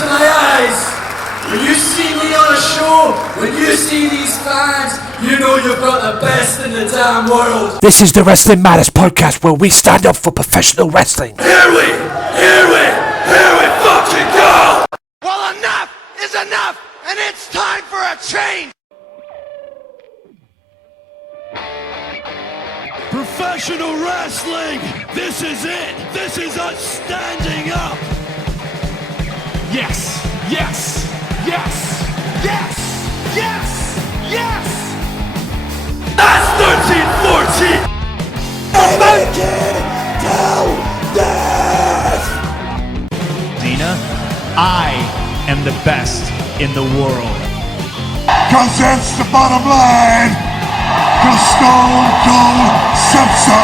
into my eyes. When you see me on a show, when you see these fans, you know you've got the best in the damn world. This is the Wrestling Matters podcast where we stand up for professional wrestling. Here we fucking go! Well, enough is enough, and it's time for a change! Professional wrestling! This is it! This is us standing up! Yes! Yes! Yes! Yes! Yes! Yes! That's 13-14! Dina, I am the best in the world. Cause that's the bottom line. Cause Stone Cold said so.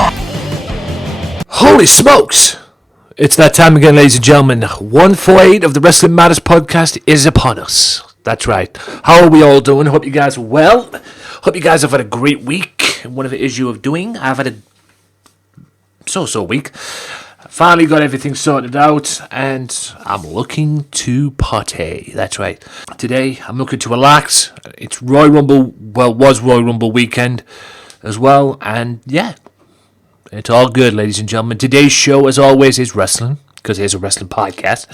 Holy smokes! It's that time again, ladies and gentlemen. 148 of the Wrestling Matters podcast is upon us. That's right. How are we all doing? Hope you guys are well. Hope you guys have had a great week. Whatever it is you are doing. I've had a so-so week. Finally got everything sorted out, and I'm looking to party. That's right. Today, I'm looking to relax. It's Royal Rumble, was Royal Rumble weekend as well, and yeah, it's all good, ladies and gentlemen. Today's show, as always, is wrestling, because it's a wrestling podcast.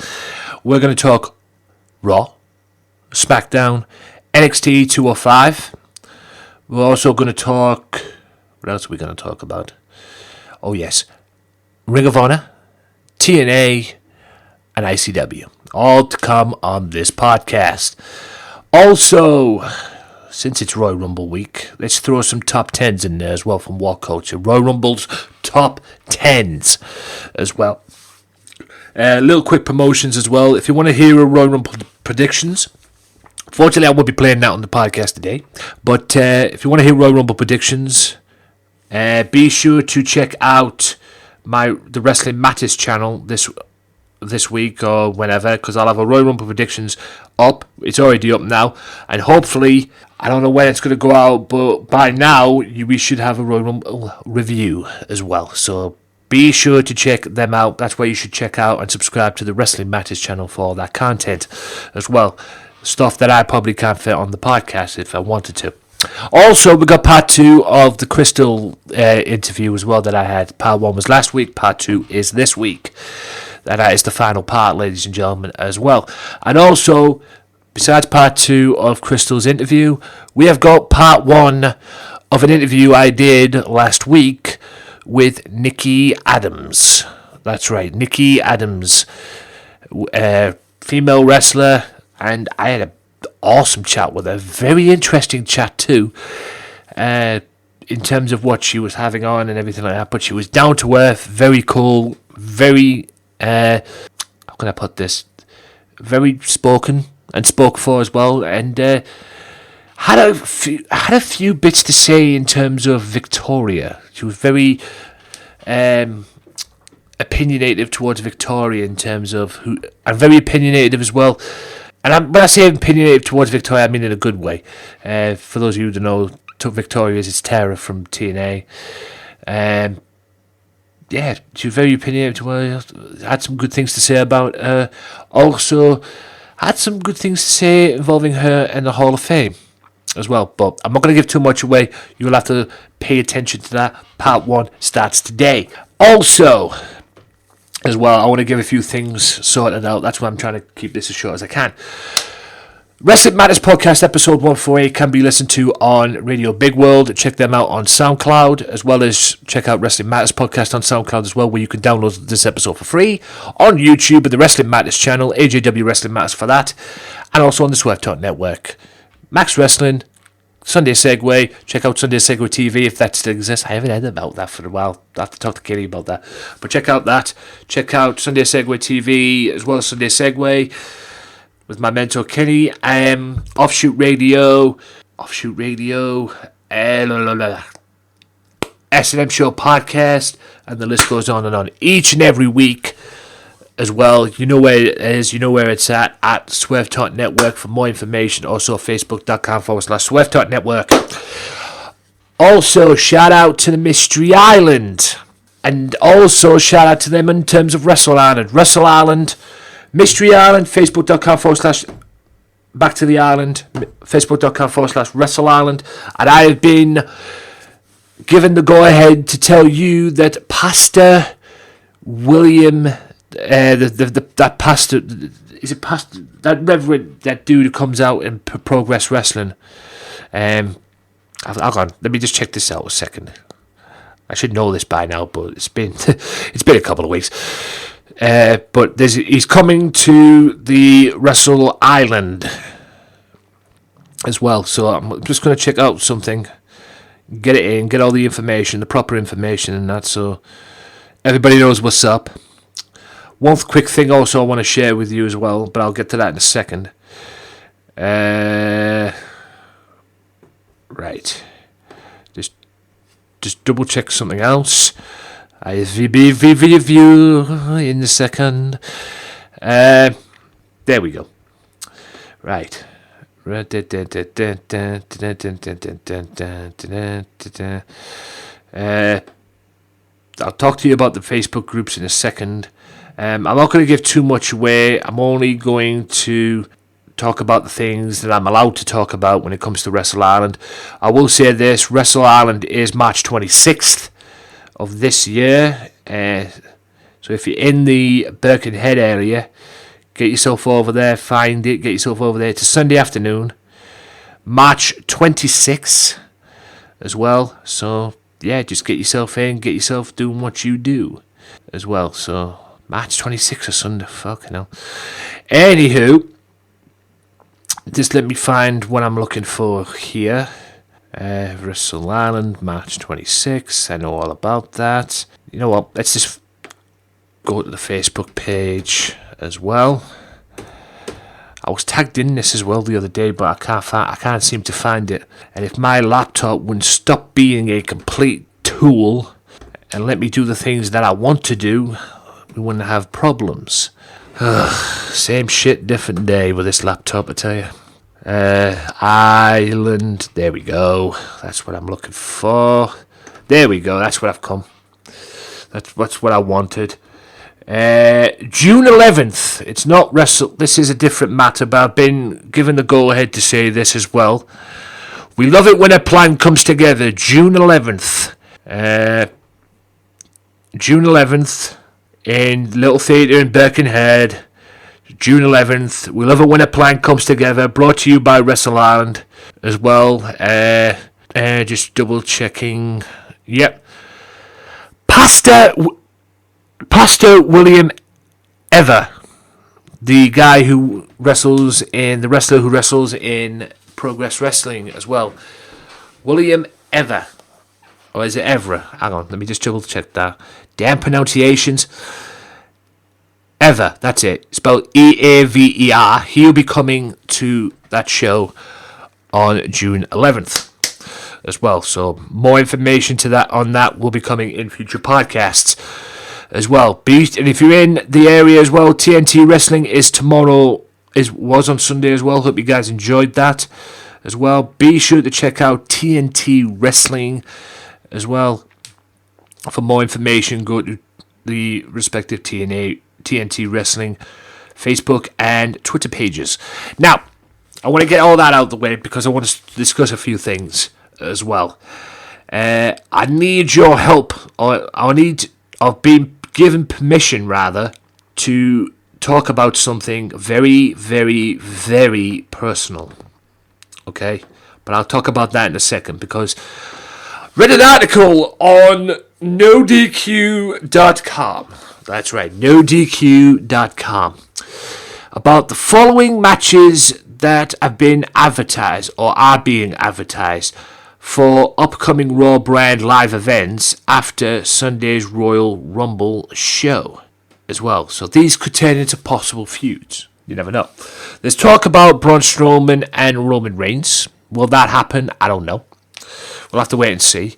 We're going to talk Raw, Smackdown, NXT 205. We're also going to talk... What else are we going to talk about? Oh, yes. Ring of Honor, TNA, and ICW. All to come on this podcast. Also, since it's Royal Rumble week, let's throw some top 10s in there as well from What Culture. Royal Rumble's top 10s as well. Little quick promotions as well. If you want to hear a Royal Rumble predictions, fortunately I won't be playing that on the podcast today. But if you want to hear Royal Rumble predictions, be sure to check out the Wrestling Matters channel this week or whenever, because I'll have a Royal Rumble predictions up. It's already up now, and hopefully, I don't know when it's going to go out, but by now we should have a Royal Rumble review as well. So be sure to check them out. That's where you should check out and subscribe to the Wrestling Matters channel for all that content as well. Stuff that I probably can't fit on the podcast if I wanted to. Also, we got part 2 of the Crystal interview as well that I had. Part 1 was last week, part 2 is this week. That is the final part, ladies and gentlemen, as well. And also, besides part 2 of Crystal's interview, we have got part 1 of an interview I did last week with Nikki Addams. That's right, Nikki Addams, female wrestler, and I had an awesome chat with her. Very interesting chat too, in terms of what she was having on and everything like that. But she was down to earth, very cool, very how can I put this? Very spoken and spoke for as well, and had a few bits to say in terms of Victoria. She was very opinionative towards Victoria in terms of who, and very opinionative as well. And when I say opinionative towards Victoria, I mean in a good way. For those of you who don't know, Victoria is Tara from TNA. Yeah, she was very opinionative towards her. Had some good things to say about her. Also, had some good things to say involving her and the Hall of Fame as well. But I'm not going to give too much away. You'll have to pay attention to that. Part 1 starts today. Also, as well, I want to give a few things sorted out. That's why I'm trying to keep this as short as I can. Wrestling Matters Podcast episode 148 can be listened to on Radio Big World. Check them out on SoundCloud, as well as check out Wrestling Matters Podcast on SoundCloud as well, where you can download this episode for free. On YouTube, at the Wrestling Matters channel, AJW Wrestling Matters for that. And also on the Swerve Network. Max Wrestling, Sunday Segway. Check out Sunday Segway TV if that still exists. I haven't heard about that for a while. I have to talk to Kinny about that. But check out that. Check out Sunday Segway TV as well as Sunday Segway with my mentor Kinny. Offshoot Radio. S&M Show Podcast. And the list goes on and on. Each and every week as well. You know where it is. You know where it's at Swerve Talk Network for more information. Also, facebook.com/Swerve Talk Network. Also, shout out to the Mystery Island. And also, shout out to them in terms of Wrestle Island. Wrestle Island, Mystery Island, facebook.com/Back to the Island, facebook.com/Wrestle Island, and I have been given the go-ahead to tell you that Pastor William, that pastor, is it pastor, that reverend, that dude who comes out in Progress Wrestling, hold on, let me just check this out a second. I should know this by now, but it's been a couple of weeks. But he's coming to the Wrestle Island as well, so I'm just going to check out something, get it in, get all the information, the proper information and that, so everybody knows what's up. One quick thing also I want to share with you as well, but I'll get to that in a second. Right. Just double check something else. I'll be with you in a second. There we go. Right. I'll talk to you about the Facebook groups in a second. I'm not going to give too much away. I'm only going to talk about the things that I'm allowed to talk about when it comes to Wrestle Island. I will say this, Wrestle Island is March 26th of this year. So if you're in the Birkenhead area, get yourself over there, find it, get yourself over there. It's a Sunday afternoon, March 26th as well. So yeah, just get yourself in, get yourself doing what you do as well. So March 26th or Sunday, fucking hell. Anywho, just let me find what I'm looking for here. Wrestle Island, March 26th. I know all about that. You know what? Let's just go to the Facebook page as well. I was tagged in this as well the other day, but I can't seem to find it. And if my laptop wouldn't stop being a complete tool and let me do the things that I want to do, we wouldn't have problems. Same shit, different day with this laptop, I tell you. Island, there we go. That's what I'm looking for. There we go, that's what I've come. That's what I wanted. June 11th. It's not Wrestle. This is a different matter, but I've been given the go-ahead to say this as well. We love it when a plan comes together. June 11th. June 11th. In Little Theatre in Birkenhead, June 11th. We love it when a plan comes together. Brought to you by Wrestle Island as well. Just double checking. Yep. Pastor William Ever, the guy who wrestles in the wrestler who wrestles in Progress Wrestling as well. William Ever. Or is it Evra? Hang on, let me just double check that. Damn pronunciations. Ever, that's it. Spelled E-A-V-E-R. He'll be coming to that show on June 11th as well. So more information to that on that will be coming in future podcasts as well. And if you're in the area as well, TNT Wrestling is tomorrow. Was on Sunday as well. Hope you guys enjoyed that as well. Be sure to check out TNT Wrestling as well. For more information, go to the respective TNT Wrestling Facebook and Twitter pages. Now, I want to get all that out of the way because I want to discuss a few things as well. I need your help. I've been given permission, rather, to talk about something very, very, very personal. Okay? But I'll talk about that in a second because I read an article on NoDQ.com. That's right, NoDQ.com. About the following matches that have been advertised or are being advertised for upcoming Raw brand live events after Sunday's Royal Rumble show as well. So these could turn into possible feuds. You never know. There's talk about Braun Strowman and Roman Reigns. Will that happen? I don't know. We'll have to wait and see.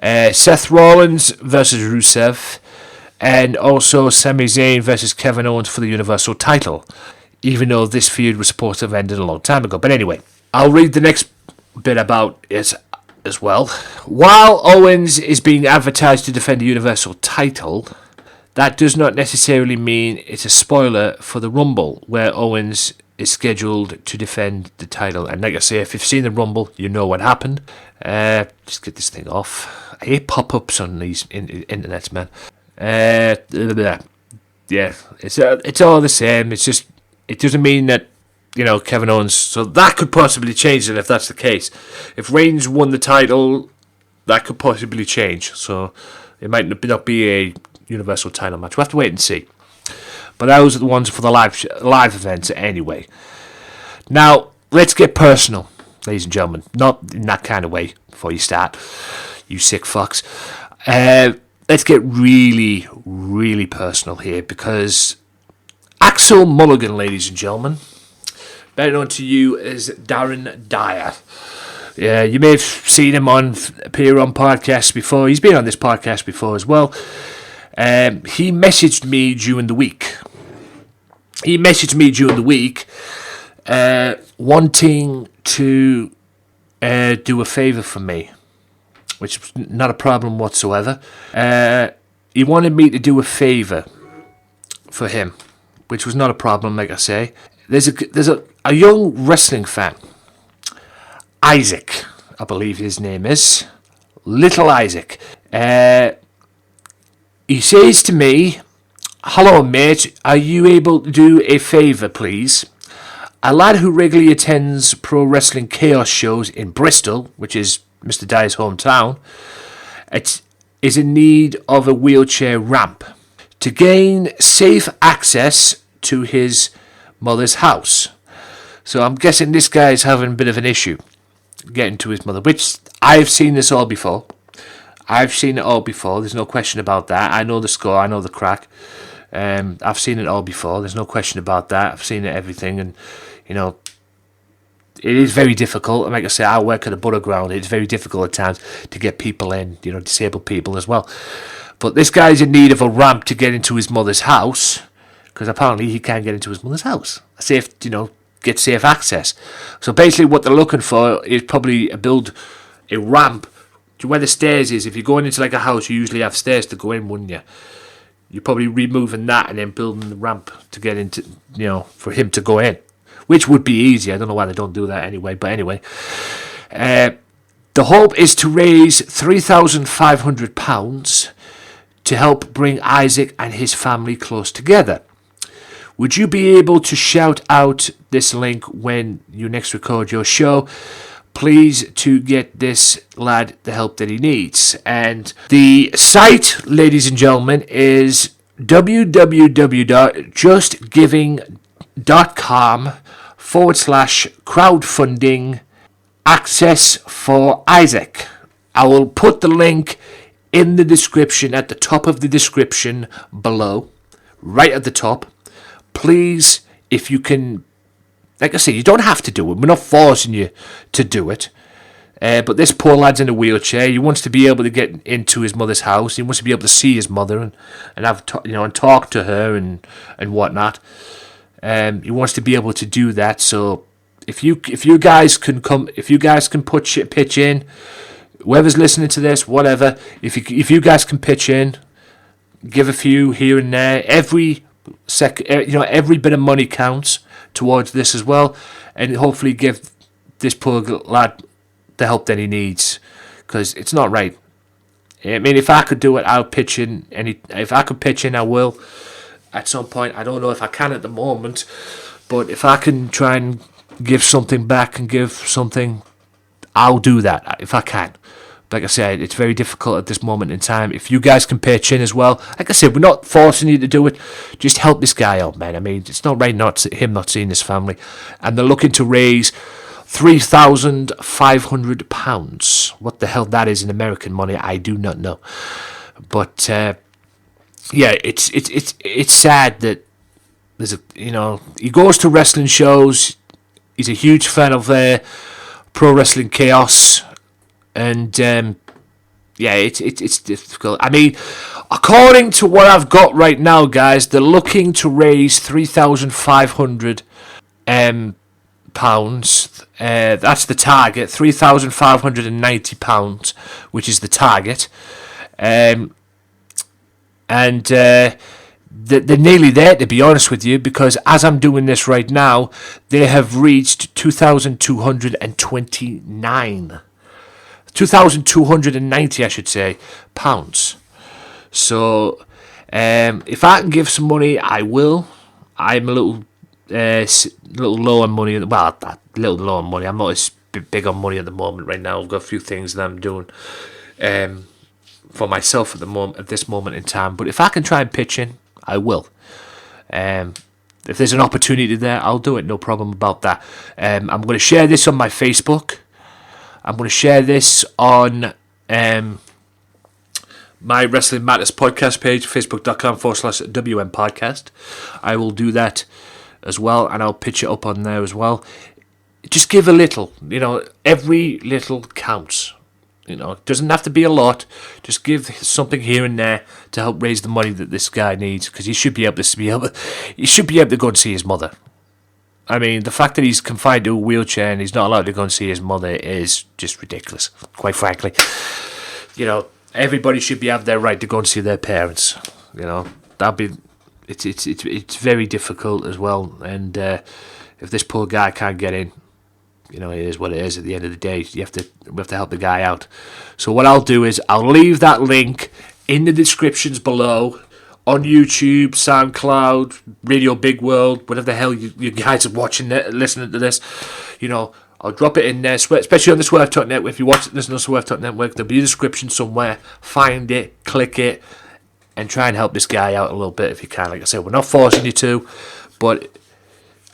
Seth Rollins versus Rusev. And also Sami Zayn versus Kevin Owens for the Universal title. Even though this feud was supposed to have ended a long time ago. But anyway, I'll read the next bit about it as well. While Owens is being advertised to defend the Universal title, that does not necessarily mean it's a spoiler for the Rumble, where Owens is scheduled to defend the title. And like I say, if you've seen the Rumble, you know what happened. Just get this thing off. I hate pop-ups on these internets, man. Yeah, it's all the same. It's just, it doesn't mean that, you know, Kevin Owens. So that could possibly change it if that's the case. If Reigns won the title, that could possibly change. So it might not be a Universal title match. We'll have to wait and see. But those are the ones for the live events anyway. Now, let's get personal, ladies and gentlemen. Not in that kind of way before you start, you sick fucks. Let's get really, really personal here, because Axel Mulligan, ladies and gentlemen, better known to you as Darren Dyer. Yeah, you may have seen him appear on podcasts before. He's been on this podcast before as well. He messaged me during the week. Wanting to do a favour for me, which was not a problem whatsoever. He wanted me to do a favour for him, which was not a problem, like I say. There's a young wrestling fan, Isaac, I believe his name is, Little Isaac. He says to me, "Hello mate, are you able to do a favour please? A lad who regularly attends Pro Wrestling Chaos shows in Bristol," which is Mr. Dyer's hometown, "is in need of a wheelchair ramp to gain safe access to his mother's house." So I'm guessing this guy's having a bit of an issue getting to his mother, which I've seen this all before. There's no question about that. I know the score, I know the crack. I've seen it all before. There's no question about that. I've seen it, everything, and you know, it is very difficult. And like I say, I work at a butter ground. It's very difficult at times to get people in, you know, disabled people as well. But this guy's in need of a ramp to get into his mother's house, because apparently he can't get into his mother's house. Get safe access. So basically what they're looking for is probably build a ramp to where the stairs is. If you're going into like a house, you usually have stairs to go in, wouldn't you? You're probably removing that and then building the ramp to get into, you know, for him to go in, which would be easy. I don't know why they don't do that anyway, but anyway. The hope is to raise £3,500 to help bring Isaac and his family close together. Would you be able to shout out this link when you next record your show? Please, to get this lad the help that he needs. And the site, ladies and gentlemen, is www.justgiving.com/crowdfunding access for Isaac. I will put the link in the description, at the top of the description below, right at the top. Please, if you can, like I say, you don't have to do it. We're not forcing you to do it. But this poor lad's in a wheelchair. He wants to be able to get into his mother's house. He wants to be able to see his mother and have and talk to her and whatnot. He wants to be able to do that. So if you guys can pitch in, whoever's listening to this, whatever. If you guys can pitch in, give a few here and there. Every bit of money counts towards this as well, and hopefully give this poor lad the help that he needs, because it's not right. I mean, if I could do it, I'll pitch in. If I could pitch in, I will at some point. I don't know if I can at the moment, but if I can try and give something back and give something, I'll do that if I can. Like I said, it's very difficult at this moment in time. If you guys can pitch in as well, like I said, we're not forcing you to do it. Just help this guy out, man. I mean, it's not right not seeing his family. And they're looking to raise £3,500. What the hell that is in American money, I do not know. But yeah, it's sad that there's he goes to wrestling shows. He's a huge fan of Pro Wrestling Chaos. And yeah, it's difficult. I mean, according to what I've got right now, guys, they're looking to raise £3,500 pounds. That's the target, £3,590, which is the target. And And they're nearly there, to be honest with you, because as I'm doing this right now, they have reached 2,229. 2,290, I should say, pounds. So, if I can give some money, I will. I'm a little low on money. Well, a little low on money. I'm not as big on money at the moment right now. I've got a few things that I'm doing for myself at this moment in time. But if I can try and pitch in, I will. If there's an opportunity there, I'll do it. No problem about that. I'm going to share this on my Facebook. I'm going to share this on my Wrestling Matters podcast page, facebook.com/WM podcast. I will do that as well, and I'll pitch it up on there as well. Just give a little, every little counts. It doesn't have to be a lot. Just give something here and there to help raise the money that this guy needs, because he should be able to go and see his mother. I mean, the fact that he's confined to a wheelchair and he's not allowed to go and see his mother is just ridiculous, quite frankly. Everybody should have their right to go and see their parents. It's very difficult as well. And if this poor guy can't get in, it is what it is. At the end of the day, we have to help the guy out. So what I'll do is I'll leave that link in the descriptions below on YouTube, SoundCloud, Radio Big World, whatever the hell you guys are watching, listening to this. I'll drop it in there, especially on the Swerve Talk Network. If you watch this on the Swerve Talk Network, there'll be a description somewhere. Find it, click it, and try and help this guy out a little bit if you can. Like I said, we're not forcing you to, but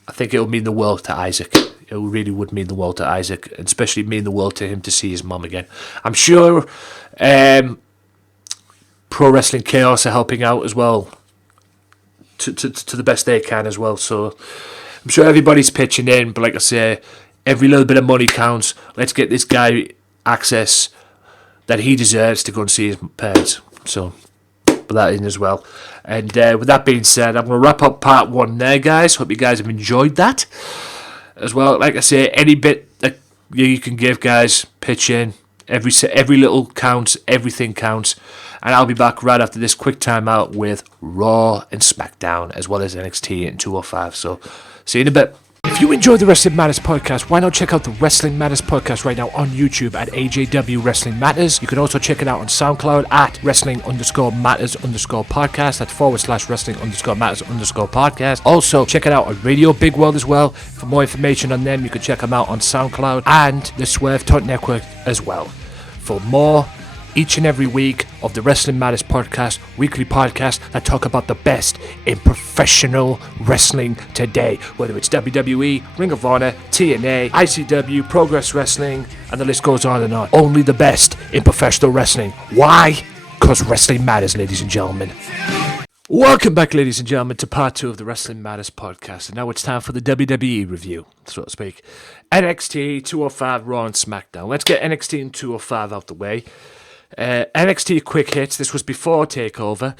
I think it would mean the world to Isaac. It really would mean the world to Isaac, and especially mean the world to him to see his mum again. I'm sure Pro Wrestling Chaos are helping out as well, to the best they can as well. So I'm sure everybody's pitching in, but like I say, every little bit of money counts. Let's get this guy access that he deserves to go and see his parents. So put that in as well. And with that being said, I'm going to wrap up part 1 there, guys. Hope you guys have enjoyed that as well. Like I say, any bit that you can give, guys, pitch in. Every little counts. Everything counts. And I'll be back right after this quick timeout with Raw and Smackdown, as well as NXT and 205. So see you in a bit. If you enjoy the Wrestling Matters podcast, why not check out the Wrestling Matters podcast right now on YouTube at AJW Wrestling Matters. You can also check it out on SoundCloud at Wrestling_Matters_podcast. That's /Wrestling_Matters_podcast. Also, check it out on Radio Big World as well. For more information on them, you can check them out on SoundCloud and the Swerve Talk Network as well. For more each and every week of the Wrestling Matters podcast, weekly podcast that talk about the best in professional wrestling today, whether it's WWE, Ring of Honor, TNA, ICW, Progress Wrestling, and the list goes on and on. Only the best in professional wrestling. Why? Because wrestling matters, ladies and gentlemen. Welcome back, ladies and gentlemen, to part 2 of the Wrestling Matters podcast. And now it's time for the WWE review, so to speak. NXT, 205, Raw and SmackDown. Let's get NXT and 205 out the way. NXT quick hits. This was before TakeOver.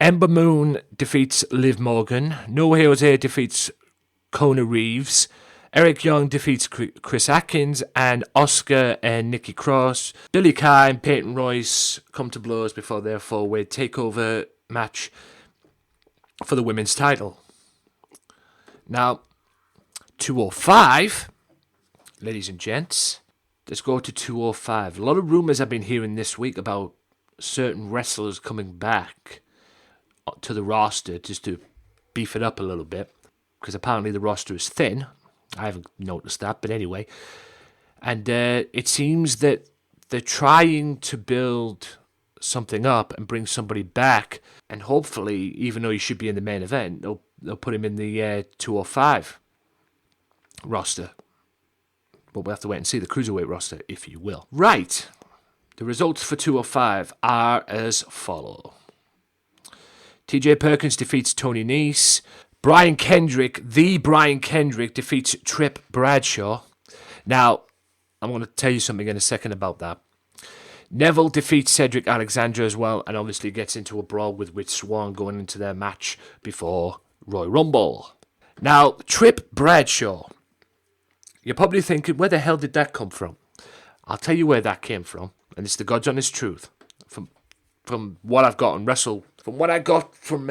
Ember Moon defeats Liv Morgan. No Jose defeats Kona Reeves. Eric Young defeats Chris Atkins, and Oscar and Nikki Cross. Billy Kay and Peyton Royce come to blows before their 4-way TakeOver match for the women's title. Now, 205, ladies and gents. Let's go to 205. A lot of rumours I've been hearing this week about certain wrestlers coming back to the roster just to beef it up a little bit, because apparently the roster is thin. I haven't noticed that, but anyway. And it seems that they're trying to build something up and bring somebody back, and hopefully, even though he should be in the main event, they'll put him in the 205 roster. But we'll have to wait and see the Cruiserweight roster, if you will. Right. The results for 205 are as follow. TJ Perkins defeats Tony Nese. Brian Kendrick defeats Trip Bradshaw. Now, I'm going to tell you something in a second about that. Neville defeats Cedric Alexander as well, and obviously gets into a brawl with Rich Swann going into their match before Royal Rumble. Now, Trip Bradshaw. You're probably thinking, where the hell did that come from? I'll tell you where that came from, and it's the God's honest truth. From what I've got on From what I got from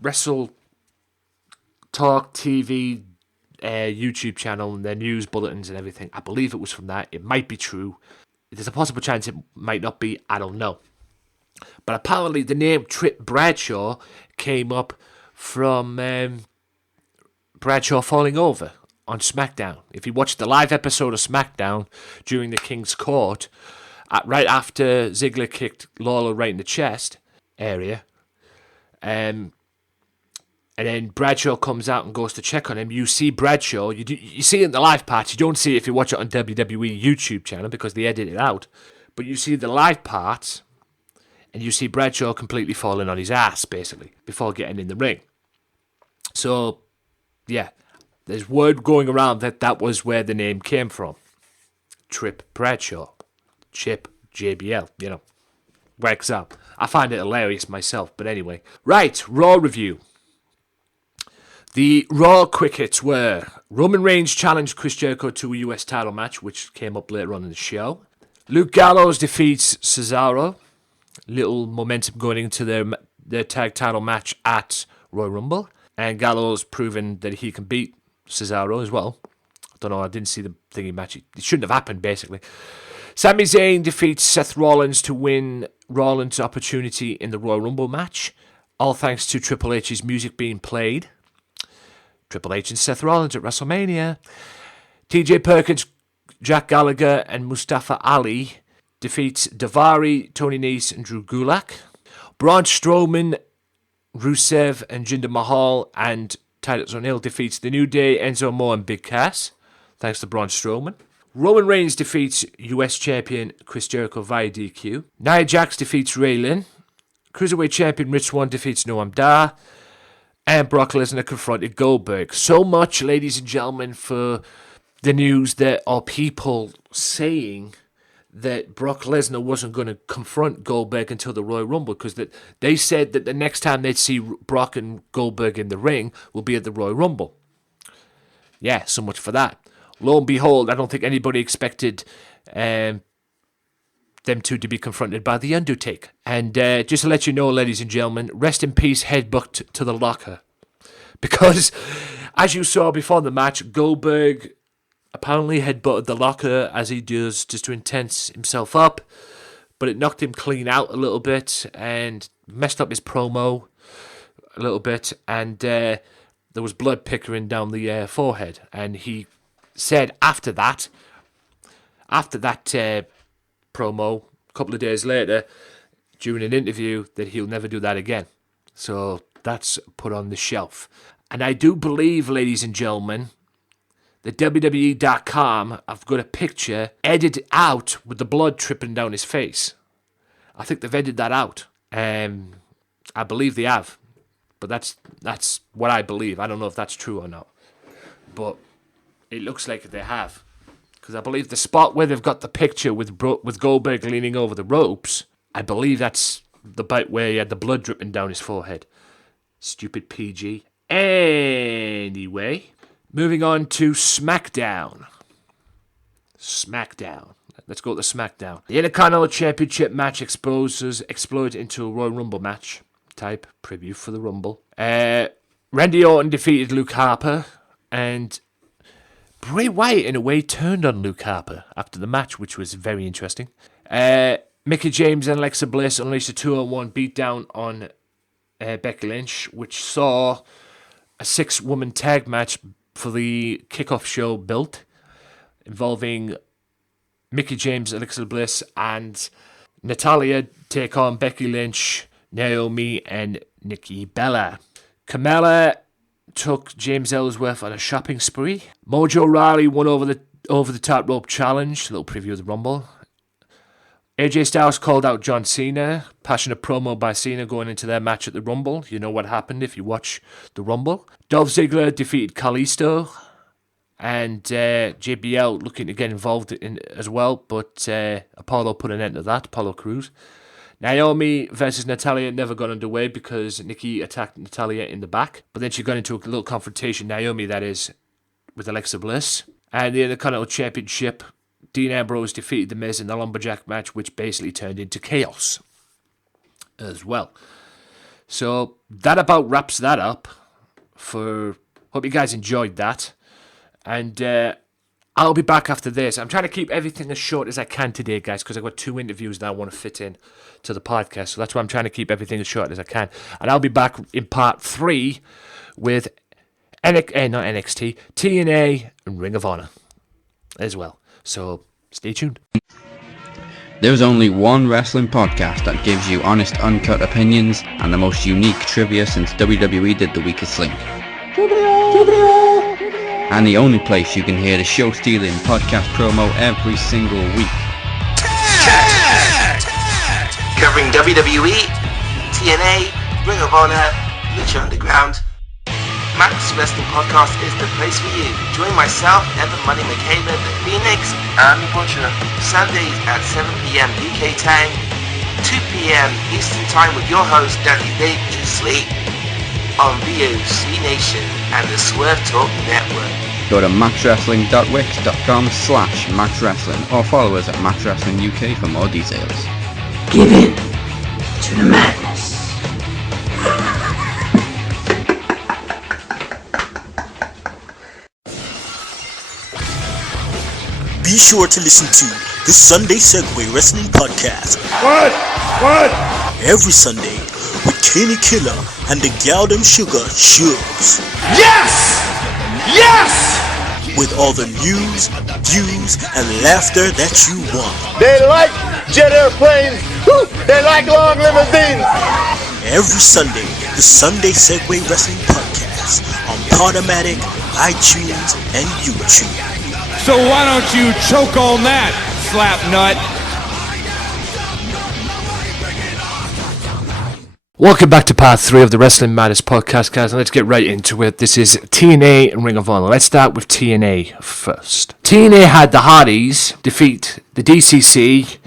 Wrestle Talk TV YouTube channel and their news bulletins and everything, I believe it was from that. It might be true. There's a possible chance it might not be. I don't know. But apparently the name Trip Bradshaw came up from Bradshaw falling over on SmackDown. If you watched the live episode of SmackDown during the King's Court, right after Ziggler kicked Lawler right in the chest area, and then Bradshaw comes out and goes to check on him. You see Bradshaw. You see it in the live parts. You don't see it if you watch it on WWE YouTube channel because they edit it out. But you see the live parts, and you see Bradshaw completely falling on his ass, basically, before getting in the ring. So, yeah, there's word going around that was where the name came from. Trip Bradshaw. Chip, JBL, works out. I find it hilarious myself, but anyway. Right, Raw review. The Raw quick hits were Roman Reigns challenged Chris Jericho to a US title match, which came up later on in the show. Luke Gallows defeats Cesaro. Little momentum going into their tag title match at Royal Rumble. And Gallows proving that he can beat Cesaro as well. I don't know, I didn't see the thingy match. It shouldn't have happened, basically. Sami Zayn defeats Seth Rollins to win Rollins' opportunity in the Royal Rumble match. All thanks to Triple H's music being played. Triple H and Seth Rollins at WrestleMania. TJ Perkins, Jack Gallagher, and Mustafa Ali defeats Daivari, Tony Nese, and Drew Gulak. Braun Strowman, Rusev, and Jinder Mahal and Titus O'Neil defeats The New Day, Enzo Amore, and Big Cass. Thanks to Braun Strowman. Roman Reigns defeats US Champion Chris Jericho via DQ. Nia Jax defeats Raylan. Cruiserweight Champion Rich Swann defeats Noam Dar. And Brock Lesnar confronted Goldberg. So much, ladies and gentlemen, for the news that are people saying that Brock Lesnar wasn't going to confront Goldberg until the Royal Rumble, because they said that the next time they'd see Brock and Goldberg in the ring will be at the Royal Rumble. Yeah, so much for that. Lo and behold, I don't think anybody expected them two to be confronted by The Undertaker. And just to let you know, ladies and gentlemen, rest in peace, headbutt to the locker. Because, as you saw before the match, Goldberg apparently headbutted the locker as he does just to intense himself up. But it knocked him clean out a little bit and messed up his promo a little bit. And there was blood pickering down the forehead. And he said after that promo, a couple of days later, during an interview, that he'll never do that again. So that's put on the shelf. And I do believe, ladies and gentlemen, that WWE.com have got a picture edited out with the blood dripping down his face. I think they've edited that out. I believe they have. But that's what I believe. I don't know if that's true or not. But it looks like they have. Because I believe the spot where they've got the picture with Goldberg leaning over the ropes, I believe that's the bit where he had the blood dripping down his forehead. Stupid PG. Anyway, moving on to SmackDown. Let's go to SmackDown. The Intercontinental Championship match exploded into a Royal Rumble match type preview for the Rumble. Randy Orton defeated Luke Harper, and Bray Wyatt, in a way, turned on Luke Harper after the match, which was very interesting. Mickie James and Alexa Bliss unleashed a 2-on-1 beatdown on Becky Lynch, which saw a 6-woman tag match for the kickoff show built, involving Mickie James, Alexa Bliss, and Natalya take on Becky Lynch, Naomi, and Nikki Bella. Carmella took James Ellsworth on a shopping spree. Mojo Rawley won over the top rope challenge. A little preview of the Rumble. AJ Styles called out John Cena. Passionate promo by Cena going into their match at the Rumble. You know what happened if you watch the Rumble. Dolph Ziggler defeated Kalisto. And JBL looking to get involved in as well. But Apollo put an end to that. Apollo Crews. Naomi versus Natalya never got underway because Nikki attacked Natalya in the back. But then she got into a little confrontation, Naomi that is, with Alexa Bliss. And the Intercontinental Championship, Dean Ambrose defeated The Miz in the Lumberjack match, which basically turned into chaos as well. So that about wraps that up. Hope you guys enjoyed that. And I'll be back after this. I'm trying to keep everything as short as I can today, guys, because I've got 2 interviews that I want to fit in to the podcast. So that's why I'm trying to keep everything as short as I can. And I'll be back in part 3 with not NXT, TNA and Ring of Honor as well. So stay tuned. There's only one wrestling podcast that gives you honest, uncut opinions and the most unique trivia since WWE did The Weakest Link. And the only place you can hear the show-stealing podcast promo every single week. Covering WWE, TNA, Ring of Honor, Lucha Underground. Max Wrestling Podcast is the place for you. Join myself, Evan Money McCabe, the Phoenix, and the Butcher. Sundays at 7 p.m. UK time, 2 p.m. Eastern Time with your host, Danny Dangerously, on VOC Nation and the Swerve Talk Network. Go to maxwrestling.wix.com/maxwrestling or follow us at maxwrestlinguk for more details. Give in to the madness. Be sure to listen to the Sunday Segway Wrestling Podcast. What? Every Sunday with Kinny Killer and the Galdem Sugar Shugs. Yes! Yes! With all the news, views, and laughter that you want. They like jet airplanes. Woo! They like long limousines. Every Sunday, the Sunday Segway Wrestling Podcast on Podomatic, iTunes, and YouTube. So why don't you choke on that, slap nut? Welcome back to part 3 of the Wrestling Matters podcast, guys, and let's get right into it. This is TNA and Ring of Honor. Let's start with TNA first. TNA had the Hardys defeat the DCC,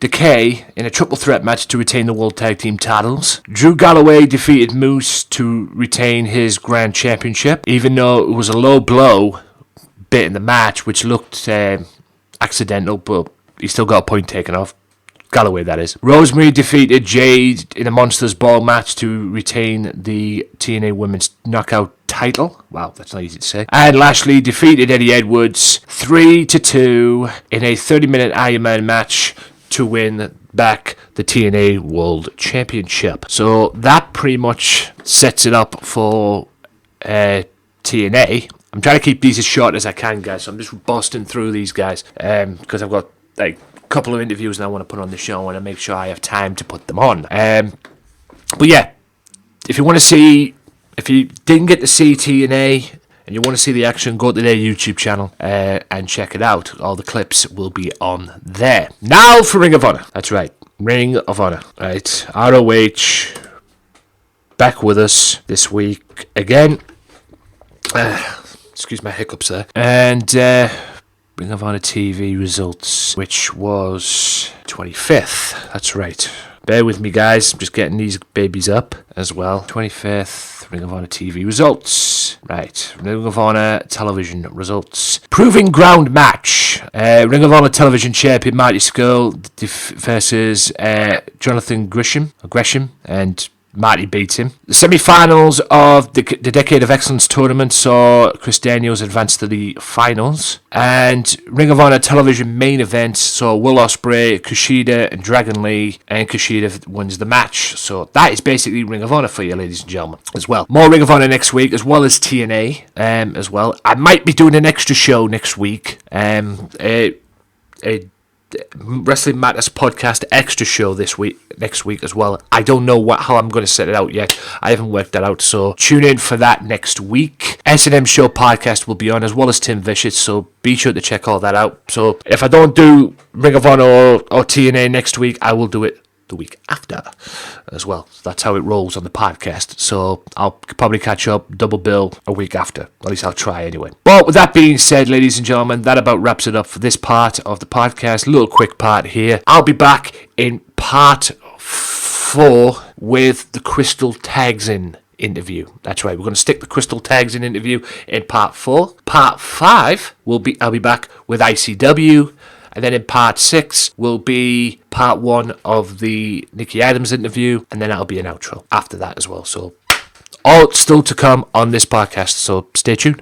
Decay, in a triple threat match to retain the World Tag Team titles. Drew Galloway defeated Moose to retain his Grand Championship, even though it was a low blow bit in the match, which looked accidental, but he still got a point taken off. Galloway, that is. Rosemary defeated Jade in a Monsters Ball match to retain the TNA Women's Knockout title. Wow, that's not easy to say. And Lashley defeated Eddie Edwards 3-2 in a 30-minute Iron Man match to win back the TNA World Championship. So that pretty much sets it up for TNA. I'm trying to keep these as short as I can, guys, so I'm just busting through these guys because I've got like a couple of interviews that I want to put on the show and I make sure I have time to put them on. But yeah, if you didn't get to see TNA and you want to see the action, go to their YouTube channel and check it out. All the clips will be on there. Now for Ring of Honor. That's right, Ring of Honor. Right, ROH back with us this week again. Excuse my hiccups there. And Ring of Honor TV results, which was 25th. That's right. Bear with me, guys. I'm just getting these babies up as well. 25th, Ring of Honor TV results. Right. Ring of Honor television results. Proving Ground match. Ring of Honor television champion Marty Scurll versus Jonathan Gresham. And Marty beats him. The semi-finals of the Decade of Excellence tournament saw Chris Daniels advance to the finals. And Ring of Honor television main event saw Will Ospreay, Kushida, and Dragon Lee. And Kushida wins the match. So that is basically Ring of Honor for you, ladies and gentlemen, as well. More Ring of Honor next week, as well as TNA as well. I might be doing an extra show next week. A Wrestling Matters podcast extra show next week as well. I don't know how I'm going to set it out yet. I haven't worked that out, so tune in for that next week. S&M Show podcast will be on, as well as Tim Vicious, so be sure to check all that out. So if I don't do Ring of Honor or TNA next week, I will do it the week after as well. So that's how it rolls on the podcast. So I'll probably catch up, double bill a week after. At least I'll try anyway. But with that being said, ladies and gentlemen, that about wraps it up for this part of the podcast. A little quick part here. I'll be back in part 4 with the Crystal Tags In interview. That's right, we're going to stick the Crystal Tags In interview in part 4. Part 5 I'll be back with ICW And then in part 6 will be part 1 of the Nikki Addams interview, and then that'll be an outro after that as well. So all still to come on this podcast, so stay tuned.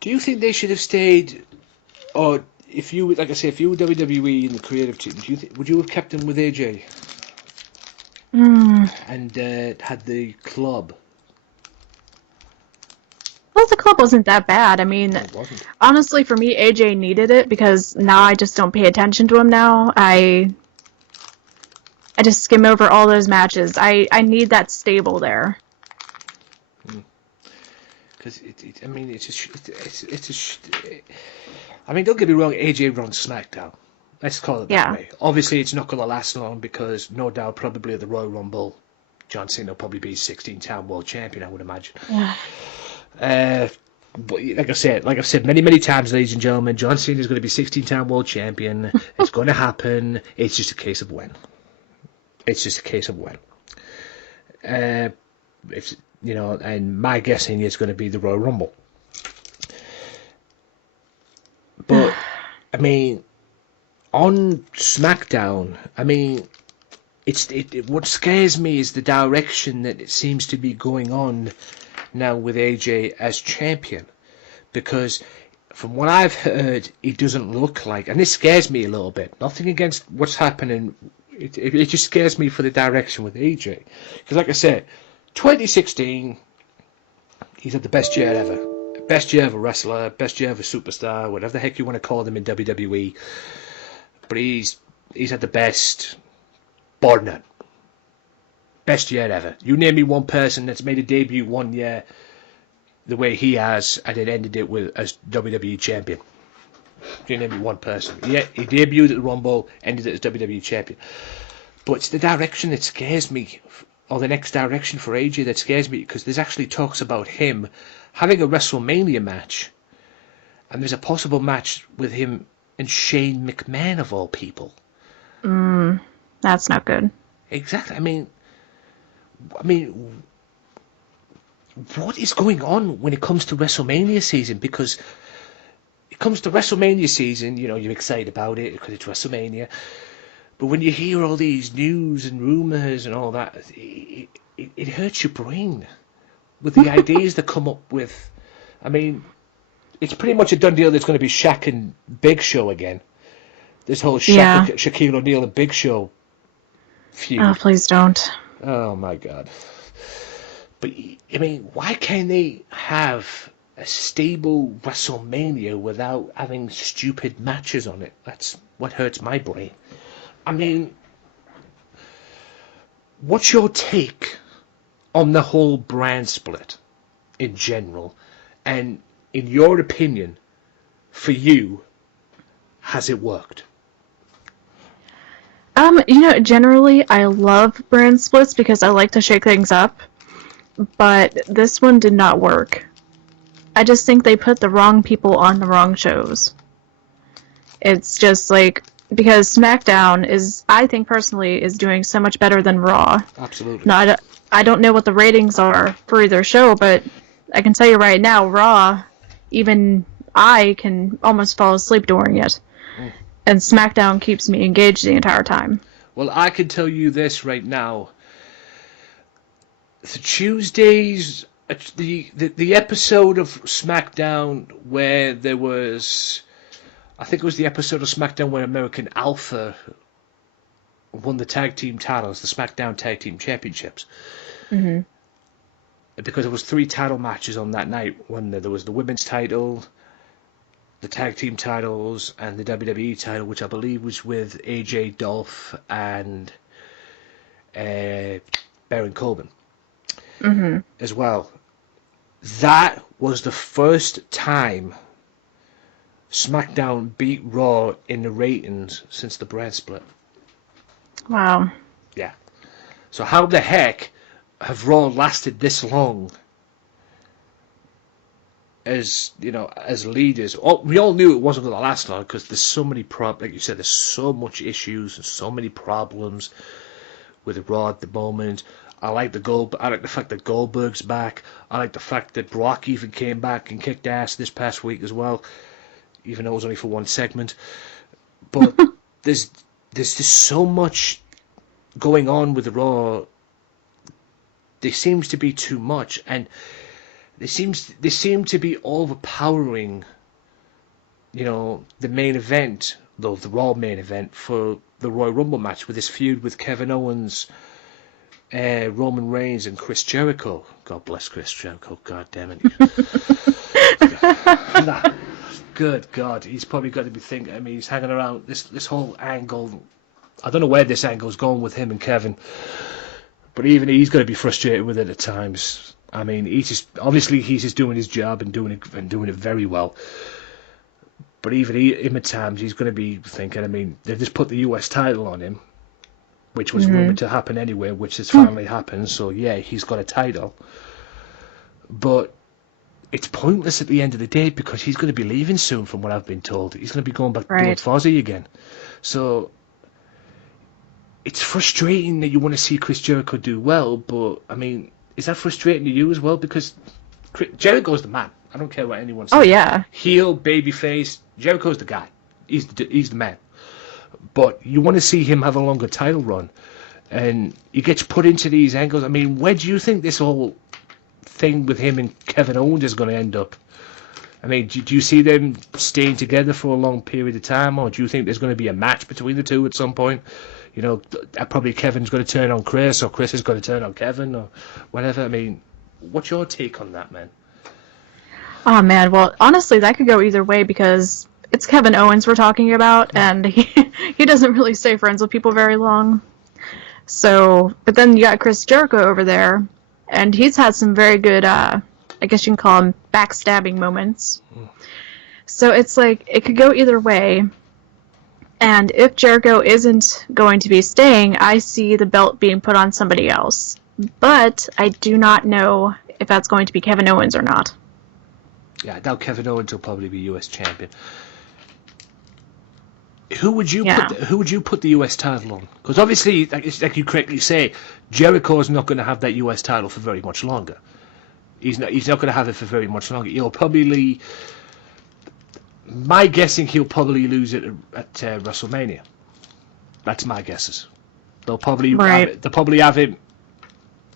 Do you think they should have stayed, or if you, like I say, if you were WWE in the creative team, would you have kept him with AJ? And had the club? Well, the club wasn't that bad. I mean, honestly, for me, AJ needed it because now I just don't pay attention to him now. I just skim over all those matches. I need that stable there. Because I mean, don't get me wrong, AJ runs SmackDown. Let's call it that way. Obviously, it's not going to last long because, no doubt, probably at the Royal Rumble, John Cena will probably be 16-time world champion, I would imagine. But like I've said many times, ladies and gentlemen, John Cena is going to be 16-time world champion. It's going to happen. It's just a case of when. If you know, and my guessing is going to be the Royal Rumble. But I mean, on SmackDown, I mean, what scares me is the direction that it seems to be going on now with AJ as champion, because from what I've heard, he doesn't look like, and this scares me a little bit. Nothing against what's happening, it just scares me for the direction with AJ, because like I said, 2016, he's had the best year ever. Best year ever wrestler, best year ever superstar, whatever the heck you want to call them in WWE. But he's had the best, bar none. Best year ever. You name me one person that's made a debut one year the way he has, and it ended it with as WWE champion. You name me one person. Yeah, he debuted at the Rumble, ended it as WWE champion. But it's the direction that scares me, or the next direction for AJ that scares me, because there's actually talks about him having a WrestleMania match, and there's a possible match with him and Shane McMahon of all people. That's not good. Exactly. I mean, what is going on when it comes to WrestleMania season? Because it comes to WrestleMania season, you know, you're excited about it because it's WrestleMania. But when you hear all these news and rumours and all that, it hurts your brain with the ideas that come up with. I mean, it's pretty much a done deal that's going to be Shaq and Big Show again. This whole Shaquille O'Neal and Big Show feud. Oh, please don't. Oh, my God. But, I mean, why can't they have a stable WrestleMania without having stupid matches on it? That's what hurts my brain. I mean, what's your take on the whole brand split in general? And in your opinion, for you, has it worked? You know, generally I love brand splits because I like to shake things up, but this one did not work. I just think they put the wrong people on the wrong shows. It's just like, because SmackDown is, I think personally, is doing so much better than Raw. Absolutely. Now, I don't know what the ratings are for either show, but I can tell you right now, Raw, even I can almost fall asleep during it. And SmackDown keeps me engaged the entire time. Well, I can tell you this right now. The Tuesdays, the episode of SmackDown where there was, I think it was the episode of SmackDown where American Alpha won the tag team titles, the SmackDown Tag Team Championships. Mm-hmm. Because there was 3 title matches on that night. When there was the women's title, the tag team titles and the WWE title, which I believe was with AJ, Dolph, and Baron Corbin as well. That was the first time SmackDown beat Raw in the ratings since the brand split. Wow. Yeah. So how the heck have Raw lasted this long as, you know, as leaders? Oh, we all knew it wasn't going to last long because there's so many like you said, there's so much issues and so many problems with Raw at the moment. I like the fact that Goldberg's back. I like the fact that Brock even came back and kicked ass this past week as well, even though it was only for one segment. But there's just so much going on with Raw. There seems to be too much, and they seem to be overpowering, you know, the main event, though the Raw main event for the Royal Rumble match with this feud with Kevin Owens, Roman Reigns, and Chris Jericho. God bless Chris Jericho. God damn it. Nah. Good God, he's probably got to be thinking. I mean, he's hanging around this whole angle. I don't know where this angle's going with him and Kevin, but even he's going to be frustrated with it at times. I mean, he's just doing his job and doing it very well. But even him at times, he's going to be thinking. I mean, they've just put the US title on him, which was rumored to happen anyway, which has finally happened. So yeah, he's got a title, but it's pointless at the end of the day because he's going to be leaving soon, from what I've been told. He's going to be going back to doing Fozzy again. So it's frustrating that you want to see Chris Jericho do well, but I mean, is that frustrating to you as well? Because Jericho's the man. I don't care what anyone says. Oh yeah. Heel, babyface, Jericho's the guy. He's the man. But you want to see him have a longer title run, and he gets put into these angles. I mean, where do you think this whole thing with him and Kevin Owens is going to end up? I mean, do you see them staying together for a long period of time, or do you think there's going to be a match between the two at some point? You know, probably Kevin's going to turn on Chris, or Chris is going to turn on Kevin, or whatever. I mean, what's your take on that, man? Oh man, well, honestly, that could go either way because it's Kevin Owens we're talking about, and he doesn't really stay friends with people very long. So, but then you got Chris Jericho over there, and he's had some very good, I guess you can call them backstabbing moments. So it's like, it could go either way. And if Jericho isn't going to be staying, I see the belt being put on somebody else. But I do not know if that's going to be Kevin Owens or not. Yeah, I doubt Kevin Owens will probably be US champion. Who would you put the US title on? Because obviously, like you correctly say, Jericho's not going to have that US title for very much longer. He's not going to have it for very much longer. He'll probably, my guessing, he'll probably lose it at WrestleMania. That's my guesses. They'll probably have him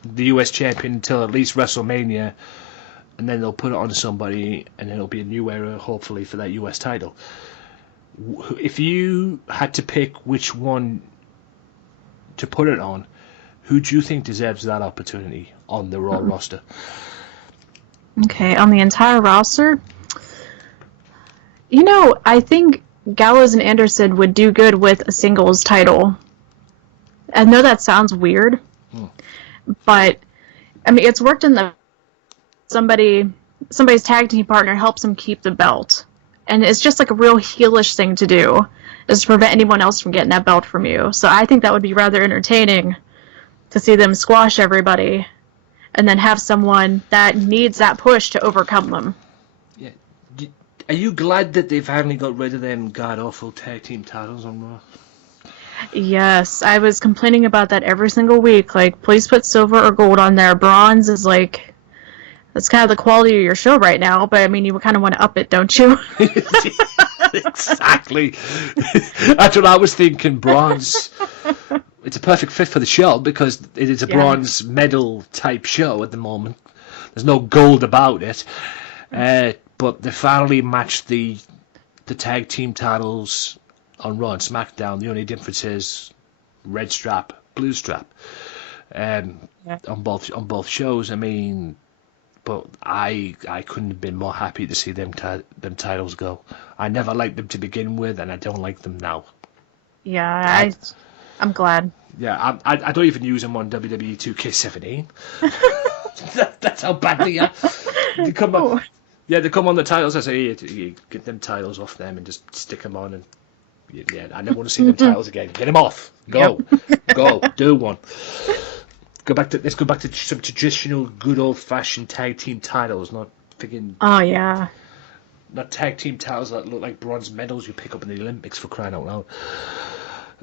the US champion until at least WrestleMania, and then they'll put it on somebody, and then it'll be a new era, hopefully, for that US title. If you had to pick which one to put it on, who do you think deserves that opportunity on the Raw roster? Okay, on the entire roster? You know, I think Gallows and Anderson would do good with a singles title. I know that sounds weird, but I mean, it's worked in the somebody's tag team partner helps him keep the belt. And it's just like a real heelish thing to do, is to prevent anyone else from getting that belt from you. So I think that would be rather entertaining to see them squash everybody and then have someone that needs that push to overcome them. Yeah. Are you glad that they finally got rid of them god-awful tag team titles on Raw? Yes, I was complaining about that every single week. Like, please put silver or gold on there. Bronze is like... That's kind of the quality of your show right now, but I mean, you kind of want to up it, don't you? Exactly. That's what I was thinking. Bronze. It's a perfect fit for the show because it is a bronze medal type show at the moment. There's no gold about it. But they finally matched the tag team titles on Raw and SmackDown. The only difference is red strap, blue strap. On both shows. I mean, But I couldn't have been more happy to see them titles go. I never liked them to begin with, and I don't like them now. Yeah, I'm glad. Yeah, I don't even use them on WWE 2K17. That's how bad they are. They come on, they come on the titles. I say, you get them titles off them and just stick them on. And yeah, I never want to see them titles again. Get them off. Go, go, do one. Let's go back to some traditional, good old-fashioned tag team titles, not freaking. Oh yeah. Not tag team titles that look like bronze medals you pick up in the Olympics, for crying out loud.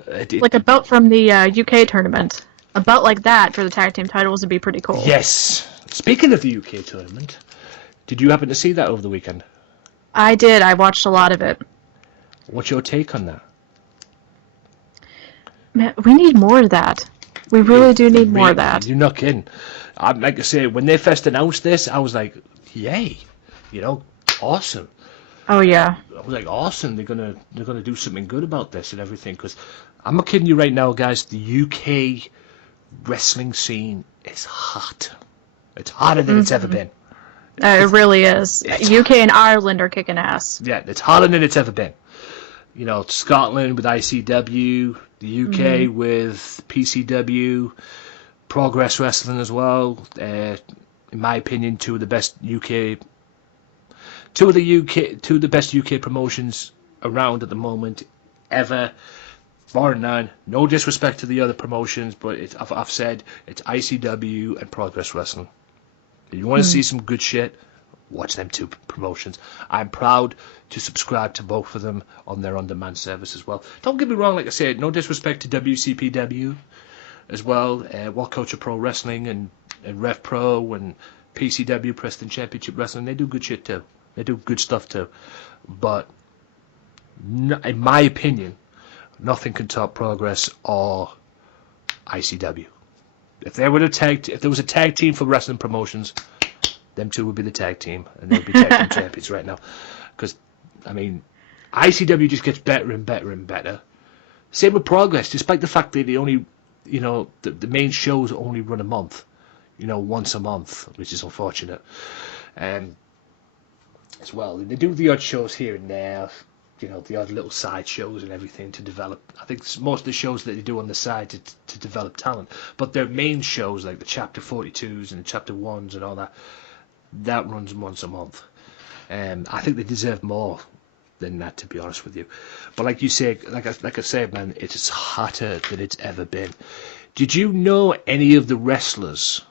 Like a belt from the UK tournament. A belt like that for the tag team titles would be pretty cool. Yes. Speaking of the UK tournament, did you happen to see that over the weekend? I did. I watched a lot of it. What's your take on that? Man, we need more of that. We really do need more of that. You're not kidding. Like I say, when they first announced this, I was like, yay. Awesome. Oh yeah. I was like, awesome. They're gonna do something good about this and everything. Because I'm not kidding you right now, guys. The UK wrestling scene is hot. It's hotter than it's ever been. It really is. UK and Ireland are kicking ass. Yeah, it's hotter than it's ever been. Scotland with ICW, the UK with PCW, Progress Wrestling as well. In my opinion, two of the best UK promotions around at the moment ever, bar none. No disrespect to the other promotions, but I've said it's ICW and Progress Wrestling. If you want to see some good shit, watch them two promotions. I'm proud to subscribe to both of them on their on-demand service as well. Don't get me wrong, like I said, no disrespect to WCPW as well, What Culture Pro Wrestling and Rev Pro and PCW, Preston Championship Wrestling. They do good shit too. They do good stuff too. But in my opinion, nothing can top Progress or ICW. If there was a tag team for wrestling promotions, them two would be the tag team, and they'd be tag team champions right now. Because, ICW just gets better and better and better. Same with Progress, despite the fact that they only, the main shows only run a month, once a month, which is unfortunate. As well, they do the odd shows here and there, the odd little side shows and everything to develop. I think most of the shows that they do on the side to develop talent, but their main shows like the Chapter 42s and the Chapter 1s and all that runs once a month. I think they deserve more than that, to be honest with you. But like you say, like I said, man, it's hotter than it's ever been. Did you know any of the wrestlers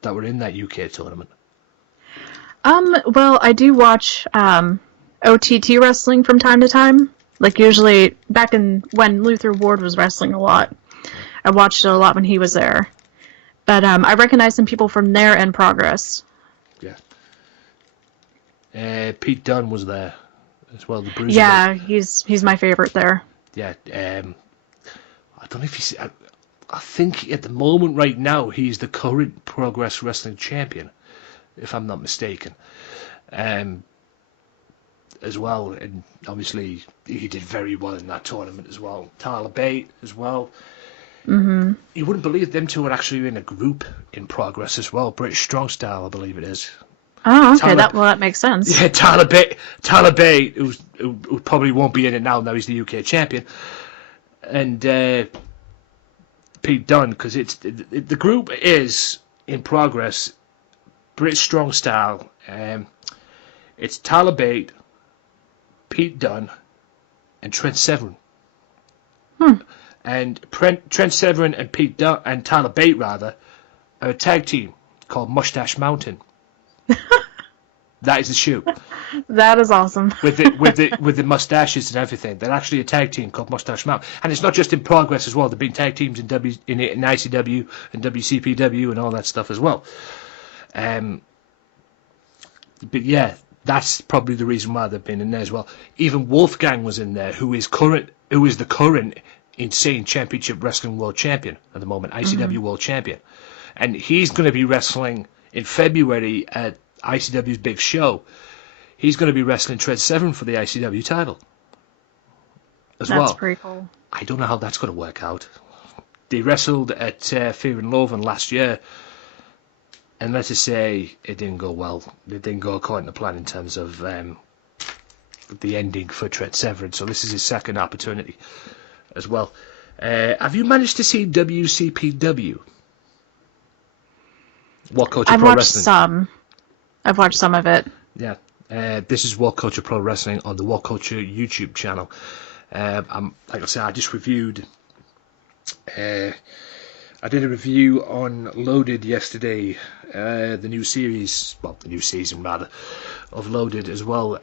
that were in that UK tournament? Well, I do watch OTT wrestling from time to time. Like usually back when Luther Ward was wrestling a lot. I watched it a lot when he was there. But I recognize some people from there and Progress. Yeah. Pete Dunne was there as well, the Bruiser. Yeah, he's my favorite there. Yeah. I don't know if you see. I think at the moment right now he's the current Progress Wrestling champion, if I'm not mistaken. As well, and obviously he did very well in that tournament as well. Tyler Bate as well. Mm-hmm. You wouldn't believe them two are actually in a group in Progress as well. British Strong Style, I believe it is. Oh, okay. That makes sense. Yeah, Tyler Bate, who probably won't be in it now he's the UK champion, and Pete Dunne, because the group is in Progress. British Strong Style. It's Tyler Bate, Pete Dunne, and Trent Severin. And Trent Severin and Pete Dunne and Tyler Bate are a tag team called Mustache Mountain. That is the shoot. That is awesome. with the mustaches and everything. They're actually a tag team called Mustache Mountain, and it's not just in Progress as well. They've been tag teams in ICW and WCPW and all that stuff as well. But yeah, that's probably the reason why they've been in there as well. Even Wolfgang was in there, who is the current Insane Championship Wrestling World Champion at the moment, ICW World Champion, and he's going to be wrestling in February at ICW's big show. He's going to be wrestling Trent Severin for the ICW title as well. That's pretty cool. I don't know how that's going to work out. They wrestled at Fear and Loathing last year, And let's just say it didn't go well. It didn't go according to plan in terms of the ending for Trent Severin. So this is his second opportunity as well. Have you managed to see WCPW? What Culture Pro Wrestling? I've watched some of it. Yeah. This is What Culture Pro Wrestling on the What Culture YouTube channel. Like I said, I just reviewed. I did a review on Loaded yesterday, the new series, well, the new season rather, of Loaded as well.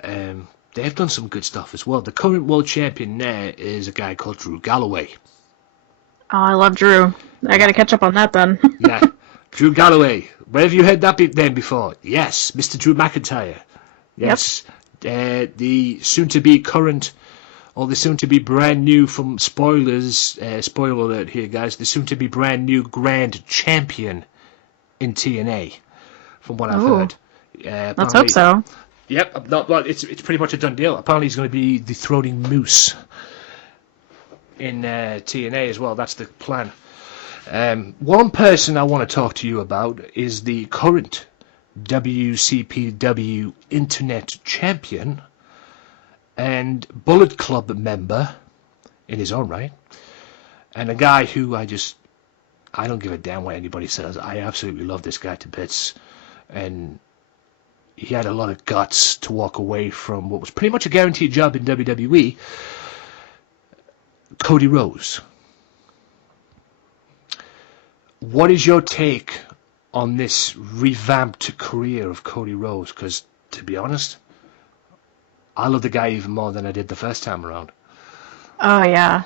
They've done some good stuff as well. The current world champion there is a guy called Drew Galloway. Oh, I love Drew. I gotta catch up on that then. Yeah, Drew Galloway. Where have you heard that name before? Yes, Mr. Drew McIntyre. Yes, yep. The soon-to-be current, or the soon-to-be brand new, from spoilers, spoiler alert here, guys, the soon-to-be brand new grand champion in TNA, from what I've heard. Let's hope so. Yep, it's pretty much a done deal. Apparently he's going to be dethroning Moose in TNA as well. That's the plan. One person I want to talk to you about is the current WCPW Internet Champion and Bullet Club member in his own right, and a guy who I don't give a damn what anybody says. I absolutely love this guy to bits, and he had a lot of guts to walk away from what was pretty much a guaranteed job in WWE. Cody Rhodes. What is your take on this revamped career of Cody Rhodes? Because, to be honest, I love the guy even more than I did the first time around. Oh, yeah.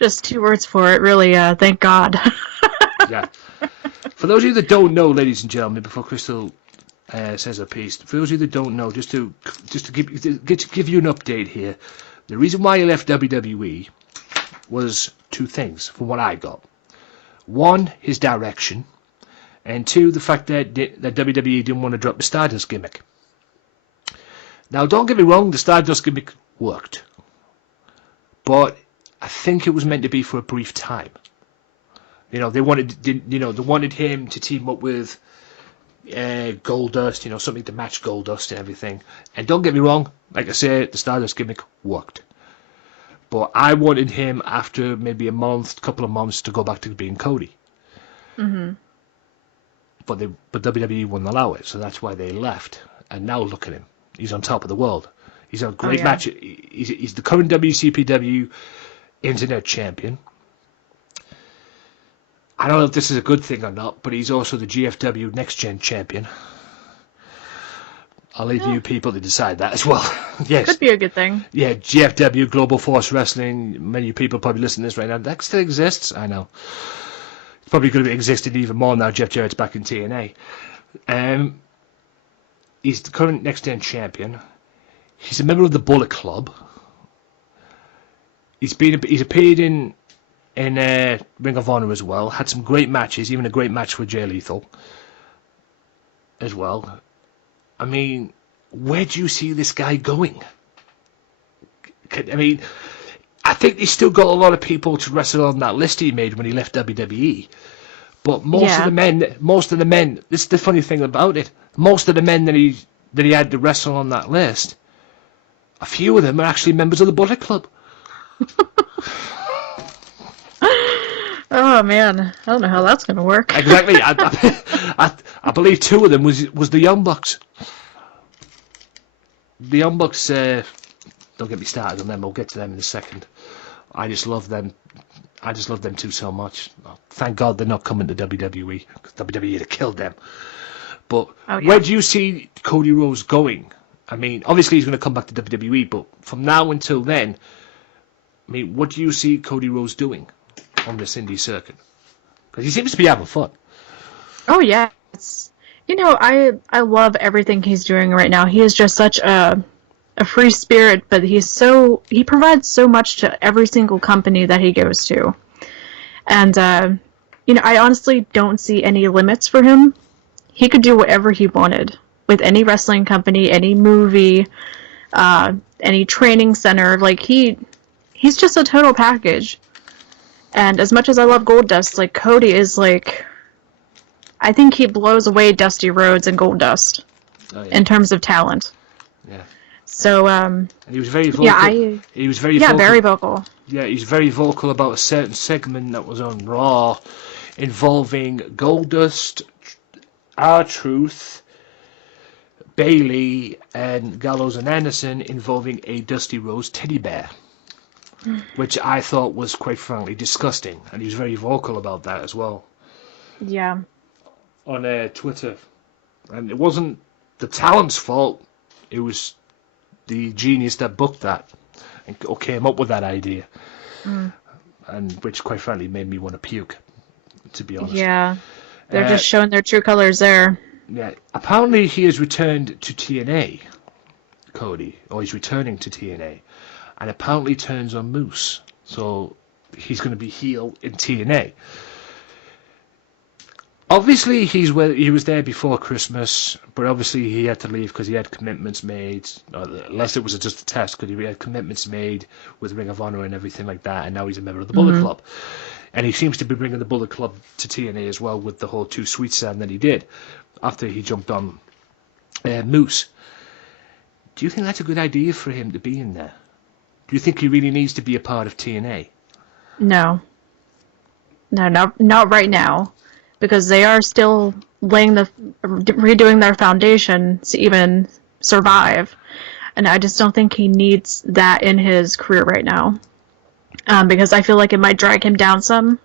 Just 2 words for it, really. Thank God. Yeah. For those of you that don't know, ladies and gentlemen, before Crystal says her piece, for those of you that don't know, just to give you an update here, the reason why he left WWE was 2 things, from what I got. 1, his direction, and 2, the fact that WWE didn't want to drop the Stardust gimmick. Now, don't get me wrong, the Stardust gimmick worked, but I think it was meant to be for a brief time. You know, they wanted him to team up with Goldust, something to match Goldust and everything. And don't get me wrong, like I said, the Stardust gimmick worked. But I wanted him after maybe couple of months, to go back to being Cody. Mm-hmm. But WWE wouldn't allow it, so that's why they left. And now look at him. He's on top of the world. He's a great match. He's the current WCPW Internet Champion. I don't know if this is a good thing or not, but he's also the GFW Next Gen Champion. I'll leave you people to decide that as well. Yes. Could be a good thing. Yeah, GFW, Global Force Wrestling. Many people probably listening to this right now. That still exists. I know. It's probably going to be existing even more now Jeff Jarrett's back in TNA. He's the current Next Gen Champion. He's a member of the Bullet Club. He's appeared in Ring of Honor as well. Had some great matches, even a great match with Jay Lethal as well. I mean, where do you see this guy going? I mean, I think he's still got a lot of people to wrestle on that list he made when he left WWE. But most of the men, this is the funny thing about it, most of the men that he had to wrestle on that list, a few of them are actually members of the Bullet Club. Oh man, I don't know how that's gonna work. Exactly. I believe 2 of them was the Young Bucks. The Young Bucks, don't get me started on them. We'll get to them in a second. I just love them. I just love them 2 so much. Thank God they're not coming to WWE, because WWE would have killed them. But where do you see Cody Rhodes going? I mean, obviously he's going to come back to WWE, but from now until then, I mean, what do you see Cody Rhodes doing on this indie circuit? Because he seems to be having fun. Oh yeah, I love everything he's doing right now. He is just such a free spirit, but he provides so much to every single company that he goes to, and I honestly don't see any limits for him. He could do whatever he wanted with any wrestling company, any movie, any training center. Like he's just a total package. And as much as I love Goldust, like Cody is like I think he blows away Dusty Rhodes and Goldust in terms of talent. Yeah. So, and he was very vocal. Yeah, he was very vocal. very vocal. Yeah, he's very vocal about a certain segment that was on Raw involving Goldust, R-Truth, Bailey, and Gallows and Anderson involving a Dusty Rose teddy bear, which I thought was quite frankly disgusting, and he was very vocal about that as well. Yeah. On Twitter, and it wasn't the talent's fault; it was the genius that booked that and came up with that idea, and which quite frankly made me want to puke, to be honest. Yeah, they're just showing their true colors there. Yeah, apparently he has returned to TNA, Cody, or he's returning to TNA, and apparently turns on Moose, so he's going to be heel in TNA. Obviously, he was there before Christmas, but obviously he had to leave because he had commitments made, unless it was just a test, because he had commitments made with Ring of Honor and everything like that, and now he's a member of the Bullet Club. And he seems to be bringing the Bullet Club to TNA as well with the whole Too Sweet sound that he did after he jumped on Moose. Do you think that's a good idea for him to be in there? Do you think he really needs to be a part of TNA? No, not right now. Because they are still redoing their foundation to even survive. And I just don't think he needs that in his career right now. Because I feel like it might drag him down some.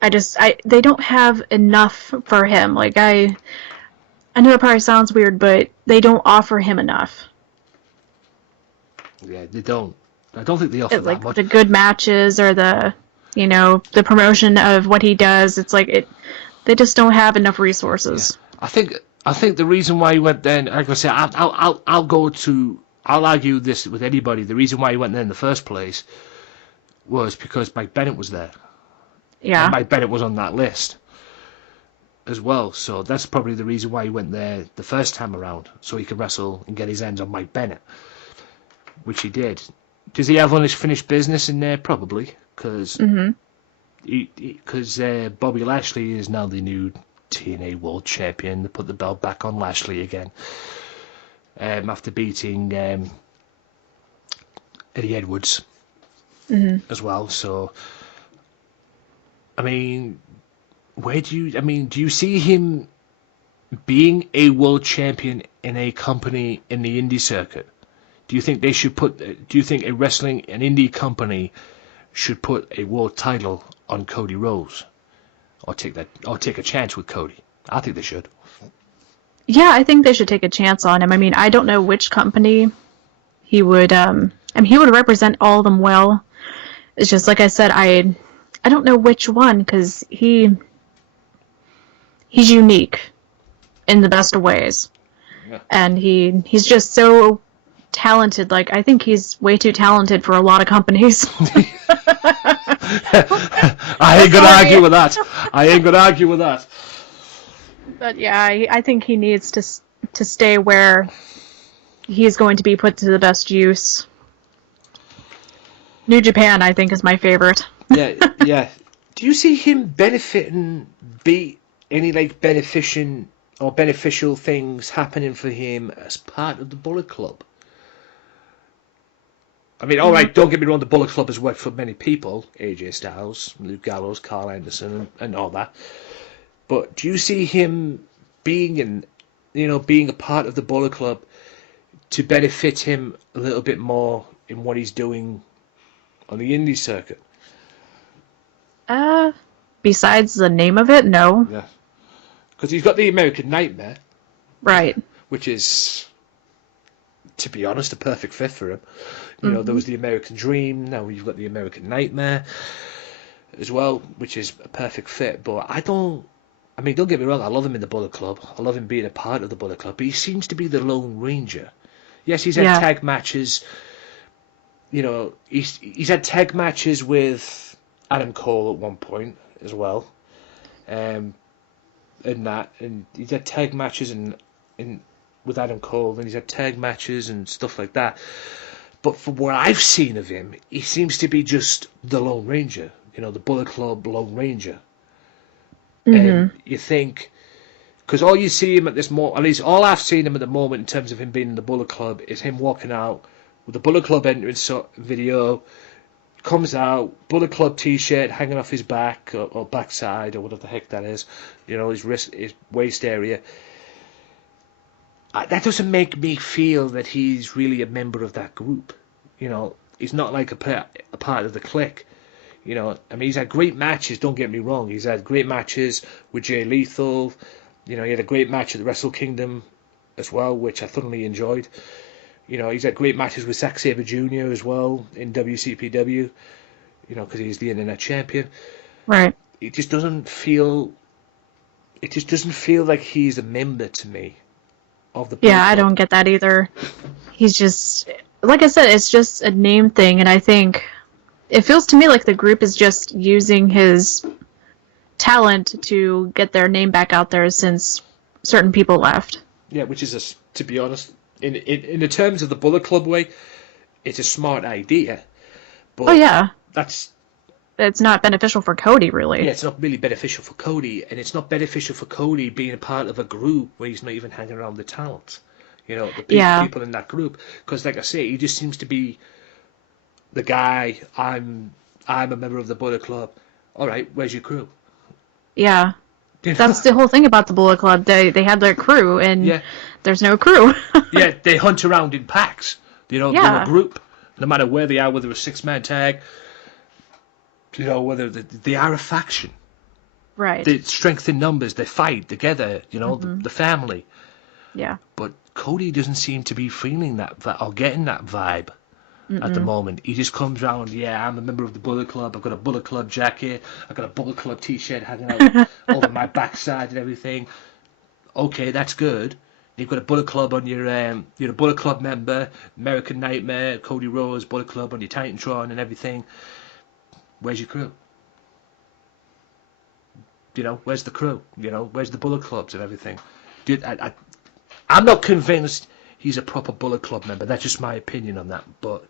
They don't have enough for him. Like, I know it probably sounds weird, but they don't offer him enough. Yeah, they don't. I don't think they offer that much. The good matches or the promotion of what he does, it's like they just don't have enough resources. Yeah. I think the reason why he went there, like I said, I'll argue this with anybody. The reason why he went there in the first place was because Mike Bennett was there. Yeah. And Mike Bennett was on that list as well, so that's probably the reason why he went there the first time around, so he could wrestle and get his hands on Mike Bennett, which he did. Does he have unfinished business in there? Probably. Because Bobby Lashley is now the new TNA World Champion. They put the belt back on Lashley again after beating Eddie Edwards as well. So, I mean, do you see him being a world champion in a company in the indie circuit? Do you think they should do you think an indie company should put a world title on Cody Rhodes, or take a chance with Cody? I think they should. Yeah, I think they should take a chance on him. I mean, I don't know which company he would. He would represent all of them well. It's just like I said, I don't know which one, because he's unique in the best of ways, and he's just so talented. Like, I think he's way too talented for a lot of companies. I ain't gonna argue with that. But yeah, I think he needs to stay where he's going to be put to the best use. New Japan, I think, is my favorite. Yeah. Do you see him benefiting? Any beneficial things happening for him as part of the Bullet Club? I mean, all right, don't get me wrong, the Bullet Club has worked for many people, AJ Styles, Luke Gallows, Carl Anderson, and all that. But do you see him being a part of the Bullet Club to benefit him a little bit more in what he's doing on the indie circuit? Besides the name of it, no. Yeah. Because he's got the American Nightmare. Right. Which is, to be honest, a perfect fit for him. There was the American Dream, now you've got the American Nightmare as well, which is a perfect fit. But don't get me wrong, I love him in the Bullet Club. I love him being a part of the Bullet Club, but he seems to be the Lone Ranger. Yes, he's had tag matches. He's had tag matches with Adam Cole at one point as well. And he's had tag matches with Adam Cole, and he's had tag matches and stuff like that. But from what I've seen of him, he seems to be just the Lone Ranger, the Bullet Club Lone Ranger. And you think, because all you see him at this moment, at least all I've seen him at the moment in terms of him being in the Bullet Club, is him walking out with the Bullet Club entrance video, comes out, Bullet Club t-shirt hanging off his back, or backside, or whatever the heck that is, his wrist, his waist area. That doesn't make me feel that he's really a member of that group. He's not like a part of the clique. He's had great matches, don't get me wrong. He's had great matches with Jay Lethal. He had a great match at the Wrestle Kingdom as well, which I thoroughly enjoyed. He's had great matches with Zack Sabre Jr. as well in WCPW, because he's the internet champion. Right. It just doesn't feel like he's a member to me of the Bullet Yeah, I Club. don't get that either. He's just, like I said, it's just a name thing, and I think it feels to me like the group is just using his talent to get their name back out there since certain people left. Yeah, which is, to be honest, in the terms of the Bullet Club way, it's a smart idea. But Oh yeah, it's not beneficial for Cody, really. Yeah, it's not really beneficial for Cody, and it's not beneficial for Cody being a part of a group where he's not even hanging around the talent. The people in that group, because like I say, he just seems to be the guy. I'm a member of the Bullet Club. All right, where's your crew? Yeah. That's the whole thing about the Bullet Club. They have their crew, and there's no crew. Yeah, they hunt around in packs. They're a group, no matter where they are, whether a 6-man tag, whether they are a faction. Right. They strength in numbers, they fight together, the family. Yeah. But Cody doesn't seem to be feeling that or getting that vibe at the moment. He just comes around, I'm a member of the Bullet Club, I've got a Bullet Club jacket, I've got a Bullet Club t-shirt hanging out over my backside and everything. Okay, that's good. You've got a Bullet Club on you're a Bullet Club member, American Nightmare, Cody Rhodes, Bullet Club on your Titantron and everything. Where's your crew? Where's the crew? Where's the Bullet Clubs and everything? I'm not convinced he's a proper Bullet Club member. That's just my opinion on that. But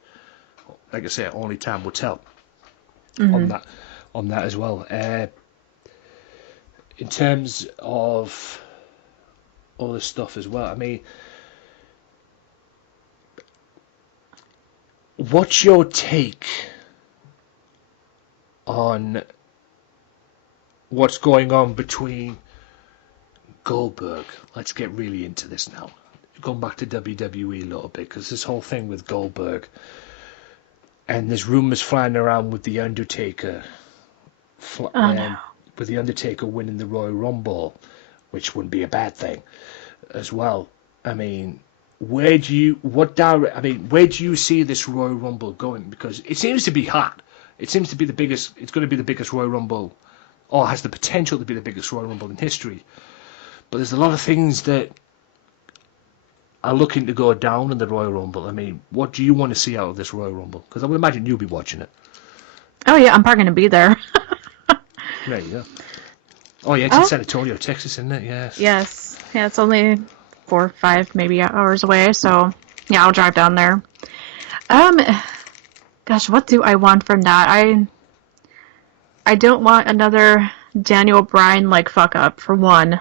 like I say, only time will tell on that as well. In terms of all this stuff as well, I mean, what's your take on what's going on between Goldberg? Let's get really into this now. Going back to WWE a little bit, because this whole thing with Goldberg, and there's rumours flying around with The Undertaker, with The Undertaker winning the Royal Rumble, which wouldn't be a bad thing as well. I mean, where do you see this Royal Rumble going? Because it seems to be hot. It seems to be the biggest. It's going to be the biggest Royal Rumble, or has the potential to be the biggest Royal Rumble in history. But there's a lot of things that are looking to go down in the Royal Rumble. I mean, what do you want to see out of this Royal Rumble? Because I would imagine you'll be watching it. Oh yeah, I'm probably going to be there. There you go. Oh yeah, it's in San Antonio, Texas, isn't it? Yes. Yes. Yeah, it's only 4 or 5 maybe hours away, so yeah, I'll drive down there. Gosh, what do I want from that? I don't want another Daniel Bryan like fuck up, for one.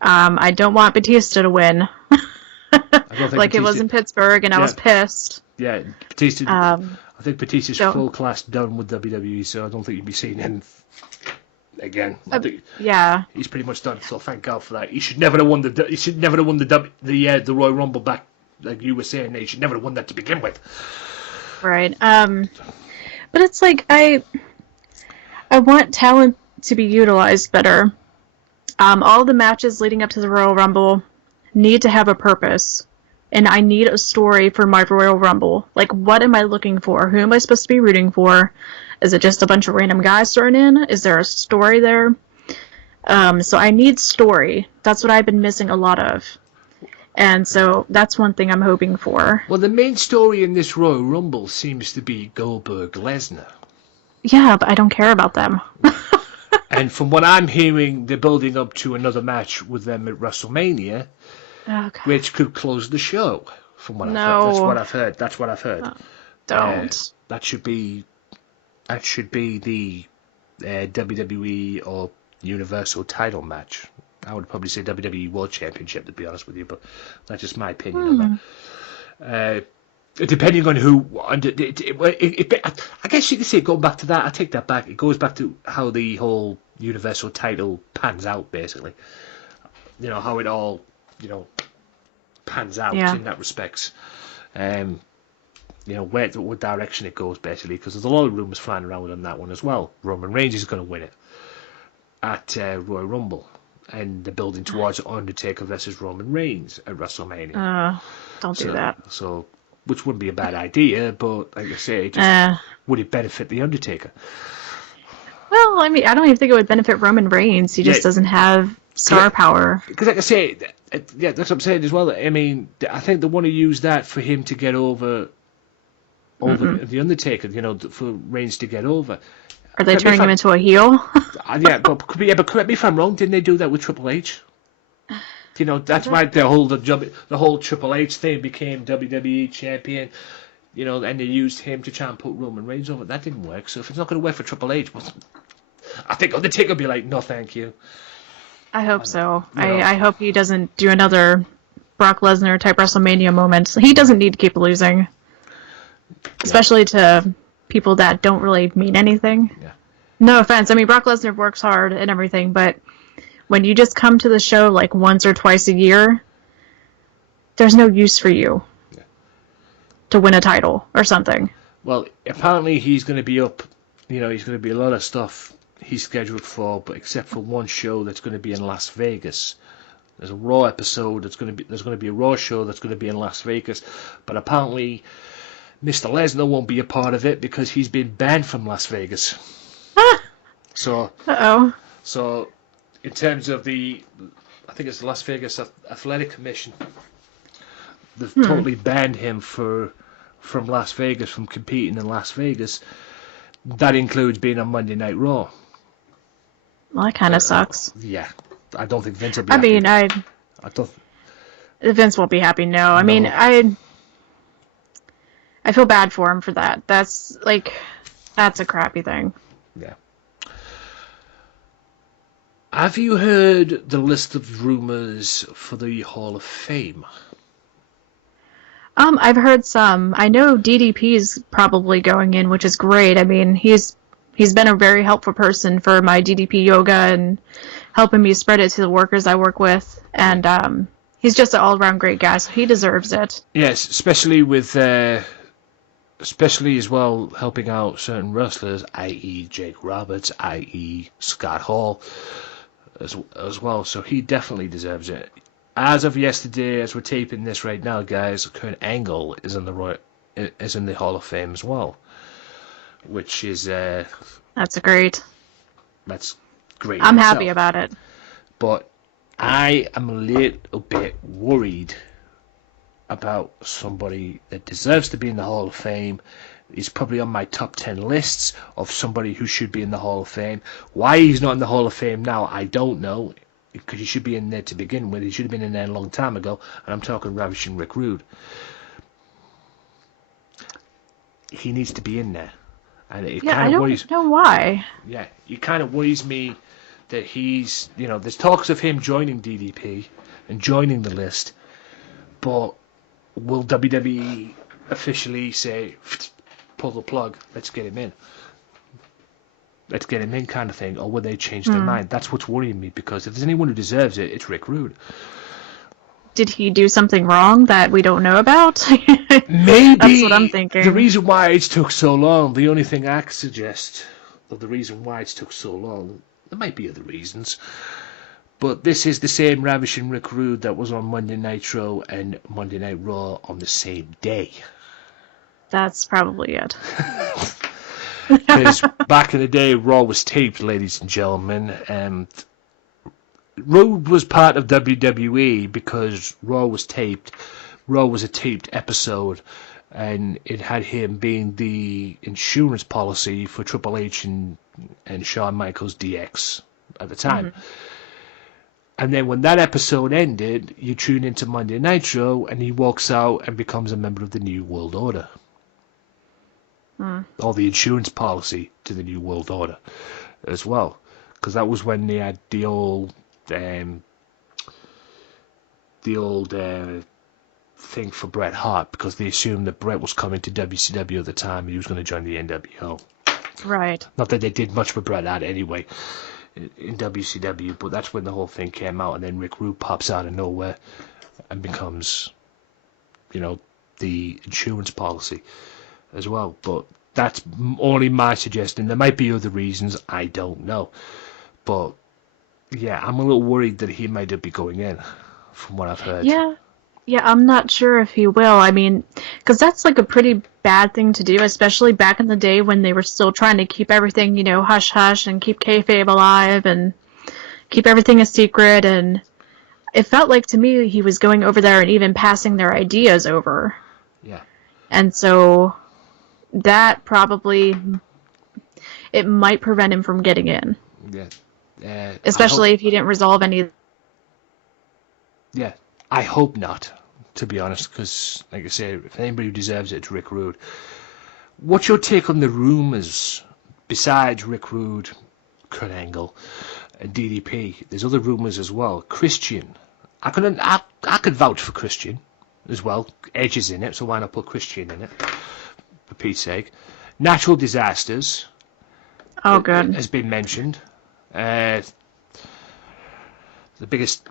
I don't want Batista to win. Like it was in Pittsburgh, and I was pissed. Yeah, Batista. I think Batista's full class done with WWE, so I don't think you'd be seeing him again. He's pretty much done. So thank God for that. He should never have won the Royal Rumble back, like you were saying. He should never have won that to begin with. Right. But it's like I want talent to be utilized better. All the matches leading up to the Royal Rumble need to have a purpose. And I need a story for my Royal Rumble. Like, what am I looking for? Who am I supposed to be rooting for? Is it just a bunch of random guys thrown in? Is there a story there? So I need story. That's what I've been missing a lot of. And so that's one thing I'm hoping for. Well, the main story in this Royal Rumble seems to be Goldberg Lesnar. Yeah, but I don't care about them. And from what I'm hearing, they're building up to another match with them at WrestleMania, which could close the show. From what I've heard, that's what I've heard. No, don't. That should be the WWE or Universal title match. I would probably say WWE World Championship, to be honest with you, but that's just my opinion of that. Depending on who, I guess you could say, going back to that, I take that back. It goes back to how the whole Universal title pans out, basically. You know, how it all, pans out in that respects. You know, what direction it goes, basically, because there's a lot of rumours flying around on that one as well. Roman Reigns is going to win it at Royal Rumble, and they're building towards Undertaker versus Roman Reigns at WrestleMania. Don't do that. So, which wouldn't be a bad idea, but like I say, would it benefit the Undertaker? Well, I mean, I don't even think it would benefit Roman Reigns. He just doesn't have star power. Because like I say, that's what I'm saying as well. I mean, I think they want to use that for him to get over the Undertaker, for Reigns to get over. Are they turning him into a heel? but correct me if I'm wrong. Didn't they do that with Triple H? That's why the whole Triple H thing became WWE champion. And they used him to try and put Roman Reigns over. That didn't work. So if it's not going to work for Triple H, I think Undertaker will be like, no, thank you. I hope so. I hope he doesn't do another Brock Lesnar type WrestleMania moment. He doesn't need to keep losing. Especially to people that don't really mean anything. Yeah. No offense. I mean, Brock Lesnar works hard and everything, but when you just come to the show like once or twice a year, there's no use for you to win a title or something. Well, apparently he's going to be up, he's going to be a lot of stuff he's scheduled for, but except for one show that's going to be in Las Vegas. There's a Raw episode there's going to be a Raw show that's going to be in Las Vegas, but apparently Mr. Lesnar won't be a part of it because he's been banned from Las Vegas. So in terms of I think it's the Las Vegas Athletic Commission, they've totally banned him from Las Vegas, from competing in Las Vegas. That includes being on Monday Night Raw. Well, that kind of sucks. Yeah, I don't think Vince will be happy. I don't. Vince won't be happy. No, I mean, I feel bad for him for that. That's a crappy thing. Yeah. Have you heard the list of rumors for the Hall of Fame? I've heard some. I know DDP's probably going in, which is great. I mean, he's been a very helpful person for my DDP yoga and helping me spread it to the workers I work with. And he's just an all-around great guy, so he deserves it. Yes, especially as well helping out certain wrestlers, i.e. Jake Roberts, i.e. Scott Hall, as well. So he definitely deserves it. As of yesterday, as we're taping this right now, guys, Kurt Angle is in the Hall of Fame as well, which is that's great. That's great. I'm happy about it. But I am a little bit worried about somebody that deserves to be in the Hall of Fame. He's probably on my top 10 lists of somebody who should be in the Hall of Fame. Why he's not in the Hall of Fame now, I don't know. Because he should be in there to begin with. He should have been in there a long time ago. And I'm talking Ravishing Rick Rude. He needs to be in there. And it kind of worries. I don't know why. Yeah, it kind of worries me that he's, there's talks of him joining DDP and joining the list. But will WWE officially say, pull the plug, let's get him in? Let's get him in kind of thing, or will they change their mind? That's what's worrying me, because if there's anyone who deserves it, it's Rick Rude. Did he do something wrong that we don't know about? Maybe. That's what I'm thinking. The reason why it took so long, the only thing I could suggest of the reason why it took so long, there might be other reasons, but this is the same Ravishing Rick Rude that was on Monday Nitro and Monday Night Raw on the same day. That's probably it. Because back in the day, Raw was taped, ladies and gentlemen, and Rude was part of WWE because Raw was taped. Raw was a taped episode, and it had him being the insurance policy for Triple H and Shawn Michaels DX at the time. Mm-hmm. And then when that episode ended, you tune into Monday Nitro, and he walks out and becomes a member of the New World Order. Or the insurance policy to the New World Order as well. because that was when they had the old thing for Bret Hart, because they assumed that Bret was coming to WCW at the time and he was going to join the NWO. Right. Not that they did much for Bret Hart anyway in WCW, but that's when the whole thing came out, and then Rick Rude pops out of nowhere and becomes, the insurance policy as well. But that's only my suggestion. There might be other reasons, I don't know. But yeah, I'm a little worried that he might be going in, from what I've heard. Yeah, I'm not sure if he will. I mean, because that's like a pretty bad thing to do, especially back in the day when they were still trying to keep everything, hush-hush and keep kayfabe alive and keep everything a secret. And it felt like to me he was going over there and even passing their ideas over. Yeah. And so that probably, it might prevent him from getting in. Yeah. Especially if he didn't resolve any. Yeah. I hope not, to be honest, because, like I say, if anybody who deserves it, it's Rick Rude. What's your take on the rumours, besides Rick Rude, Kurt Angle, and DDP? There's other rumours as well. Christian. I could vouch for Christian as well. Edge is in it, so why not put Christian in it, for Pete's sake. Natural disasters. Oh, good. Has been mentioned.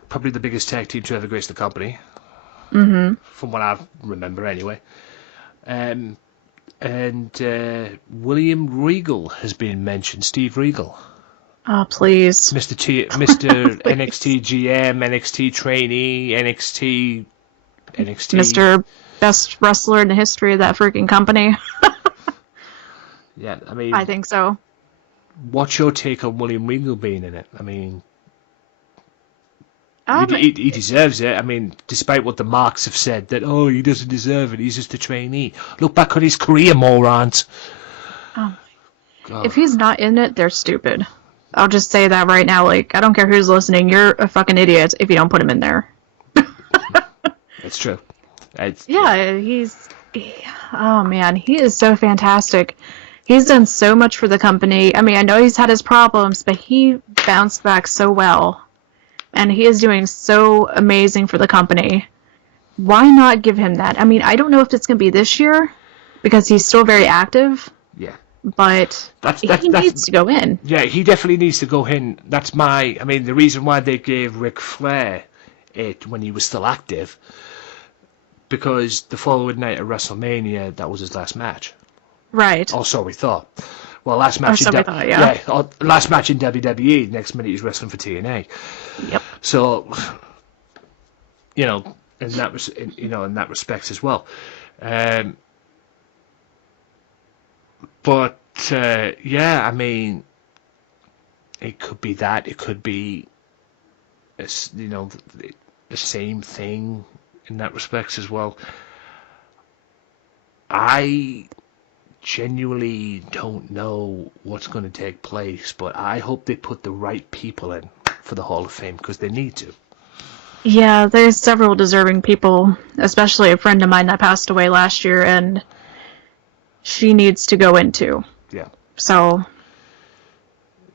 Probably the biggest tag team to ever grace the company. Mm-hmm. From what I remember, anyway. And William Regal has been mentioned. Steve Regal. Oh, please. Mr. NXT GM, NXT trainee, NXT. Mr. Best wrestler in the history of that freaking company. Yeah, I mean, I think so. What's your take on William Regal being in it? I mean, he deserves it. I mean, despite what the marks have said, that, he doesn't deserve it, he's just a trainee. Look back on his career, morons. Oh. If he's not in it, they're stupid. I'll just say that right now. Like, I don't care who's listening, you're a fucking idiot if you don't put him in there. It's true. Oh man, he is so fantastic. He's done so much for the company. I mean, I know he's had his problems, but he bounced back so well. And he is doing so amazing for the company. Why not give him that? I mean, I don't know if it's going to be this year, because he's still very active. Yeah. But he needs to go in. Yeah, he definitely needs to go in. The reason why they gave Ric Flair it when he was still active, because the following night at WrestleMania, that was his last match. Right. Or so we thought. Well, last match last match in WWE. Next minute he's wrestling for TNA. Yep. So, in that respect as well. But I mean, it could be that. It could be, the same thing in that respect as well. I genuinely don't know what's going to take place, but I hope they put the right people in for the Hall of Fame, because they need to. Yeah, there's several deserving people, especially a friend of mine that passed away last year, and she needs to go in too. Yeah. So.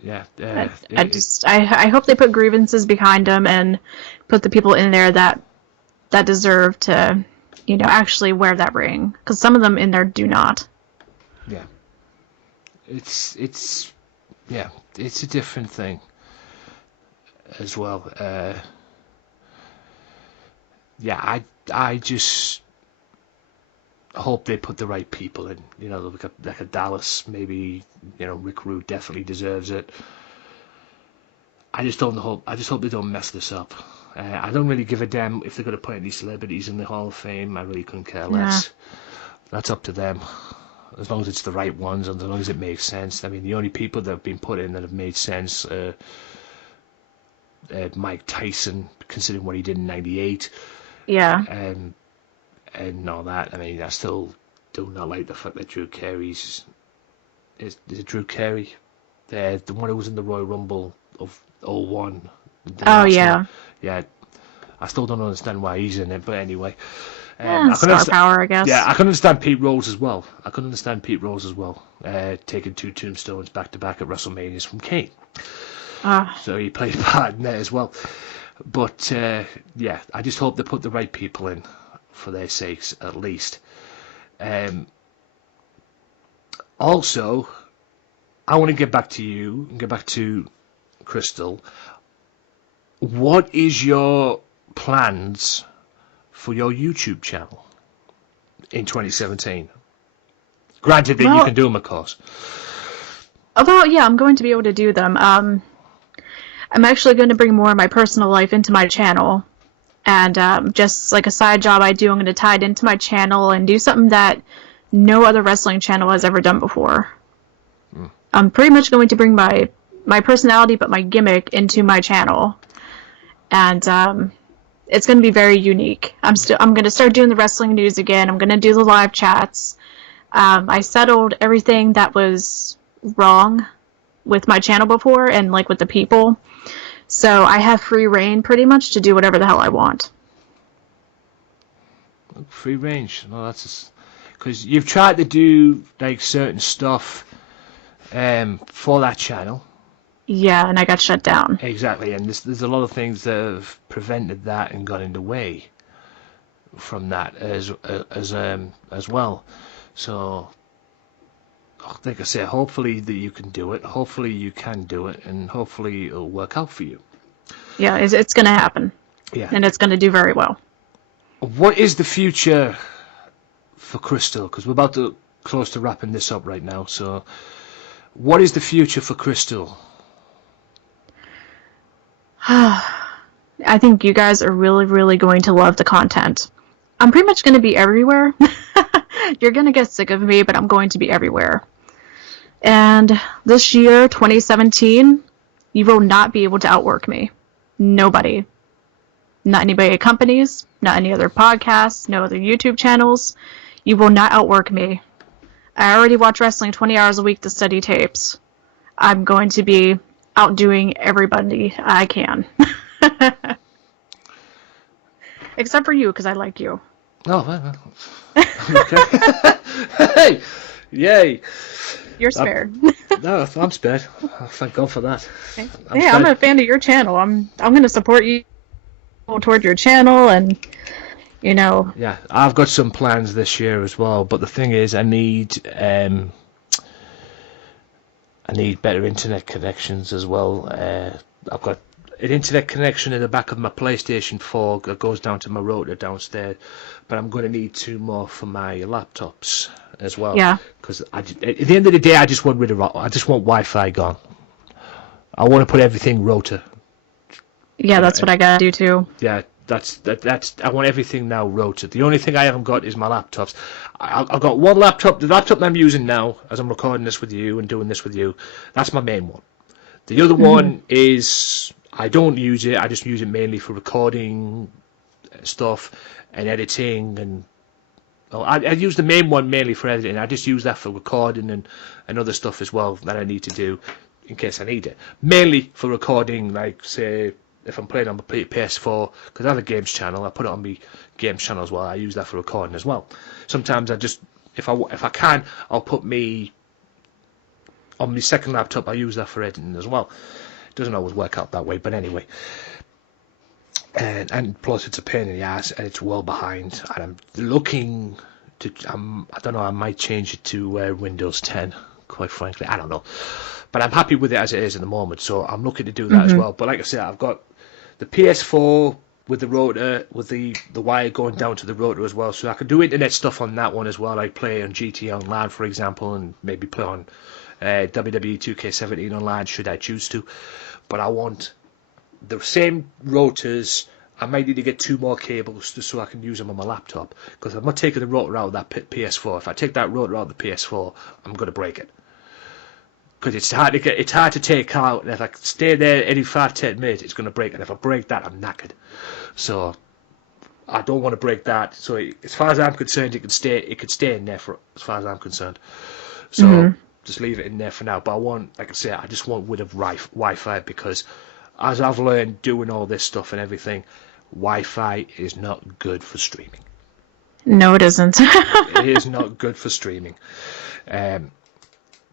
Yeah. I hope they put grievances behind them and put the people in there that deserve to, actually wear that ring, because some of them in there do not. Yeah. It's a different thing as well. I just hope they put the right people in. Like a Dallas, maybe. Rick Rude definitely deserves it. I just hope they don't mess this up. I don't really give a damn if they're going to put any celebrities in the Hall of Fame. I really couldn't care less. That's up to them. As long as it's the right ones, and as long as it makes sense. I mean, the only people that have been put in that have made sense, Mike Tyson, considering what he did in '98. Yeah. And all that. I mean, I still do not like the fact that Drew Carey's... Is it Drew Carey? The one who was in the Royal Rumble of 01. Oh, yeah. Yeah. I still don't understand why he's in it, but anyway. Star power, I guess. Yeah, I can understand Pete Rose as well. Taking 2 tombstones back-to-back at WrestleManias from Kane. So he played a part in that as well. But, yeah, I just hope they put the right people in for their sakes, at least. Also, I want to get back to you and get back to Crystal. What is your plans for your YouTube channel in 2017? Granted that you can do them, of course. Yeah, I'm going to be able to do them. I'm actually going to bring more of my personal life into my channel. And just like a side job I do, I'm going to tie it into my channel and do something that no other wrestling channel has ever done before. I'm pretty much going to bring my personality, but my gimmick into my channel. And it's going to be very unique. I'm going to start doing the wrestling news again. I'm going to do the live chats. I settled everything that was wrong with my channel before and like with the people. So I have free reign pretty much to do whatever the hell I want. Free range. No, that's just because you've tried to do like certain stuff for that channel. Yeah, and I got shut down. Exactly, and there's a lot of things that have prevented that and got in the way from that as well. So, like I say, hopefully that you can do it. Hopefully you can do it, and hopefully it'll work out for you. Yeah, it's going to happen. Yeah, and it's going to do very well. What is the future for Crystal? Because we're about to close to wrapping this up right now. So, what is the future for Crystal? I think you guys are really, really going to love the content. I'm pretty much going to be everywhere. You're going to get sick of me, but I'm going to be everywhere. And this year, 2017, you will not be able to outwork me. Nobody. Not anybody at companies, not any other podcasts, no other YouTube channels. You will not outwork me. I already watch wrestling 20 hours a week to study tapes. I'm going to be outdoing everybody I can. Except for you, because I like you. Oh, well. Okay. Hey! Yay! You're spared. No, I'm spared. Oh, thank God for that. I'm a fan of your channel. I'm going to support you toward your channel, and you know. Yeah, I've got some plans this year as well, but the thing is, I need better internet connections as well. I've got an internet connection in the back of my PlayStation 4 that goes down to my router downstairs, but I'm going to need 2 more for my laptops as well. Yeah. Because at the end of the day, I just want Wi-Fi gone. I want to put everything router. Yeah, that's what I gotta do too. Yeah, that's I want everything now routed. The only thing I haven't got is my laptops. I've got one laptop, the laptop that I'm using now, as I'm recording this with you and doing this with you. That's my main one. The other one is, I don't use it. I just use it mainly for recording stuff and editing, and I use the main one mainly for editing. I just use that for recording and other stuff as well that I need to do in case I need it. Mainly for recording, like say, if I'm playing on my PS4, because I have a games channel, I put it on my games channel as well. I use that for recording as well. Sometimes I just, if I can, I'll put me on my second laptop. I use that for editing as well. It doesn't always work out that way, but anyway. And plus, it's a pain in the ass, and it's well behind. And I'm looking to, I don't know, I might change it to Windows 10. Quite frankly, I don't know, but I'm happy with it as it is at the moment. So I'm looking to do that as well. But like I said, I've got the PS4 with the rotor, with the wire going down to the rotor as well, so I can do internet stuff on that one as well. I play on GTA Online, for example, and maybe play on WWE 2K17 Online should I choose to. But I want the same rotors. I might need to get 2 more cables just so I can use them on my laptop, because I'm not taking the rotor out of that PS4. If I take that rotor out of the PS4, I'm going to break it. Because it's hard to take out, and if I stay there any 5-10 minutes, it's going to break. And if I break that, I'm knackered. So I don't want to break that. So as far as I'm concerned, it could stay in there for as far as I'm concerned. So just leave it in there for now. But I want, like I say, I just want rid of Wi-Fi, because as I've learned doing all this stuff and everything, Wi-Fi is not good for streaming. No, it isn't. It is not good for streaming.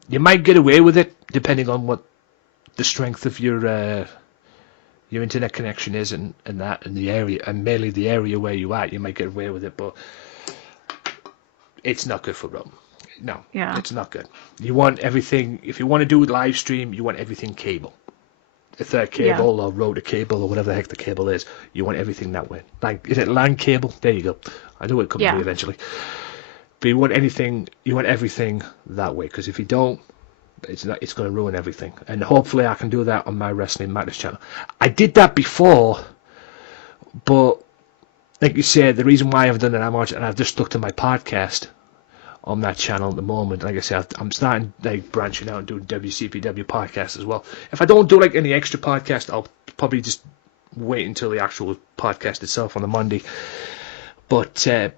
You might get away with it depending on what the strength of your internet connection is and that in the area, and mainly the area where you at, you might get away with it, but it's not good for Rome. No, it's not good. You want everything, if you want to do a live stream, you want everything cable. Ethernet cable or rotor cable or whatever the heck the cable is, you want everything that way. Like, is it LAN cable? There you go. I knew it could be eventually. But you want everything that way, because if you don't, it's going to ruin everything. And hopefully I can do that on my Wrestling Madness channel. I did that before, but like you said, the reason why I've done it that much, and I've just stuck to my podcast on that channel at the moment. Like I said, I'm starting branching out and doing WCPW podcasts as well. If I don't do any extra podcast, I'll probably just wait until the actual podcast itself on the Monday. But the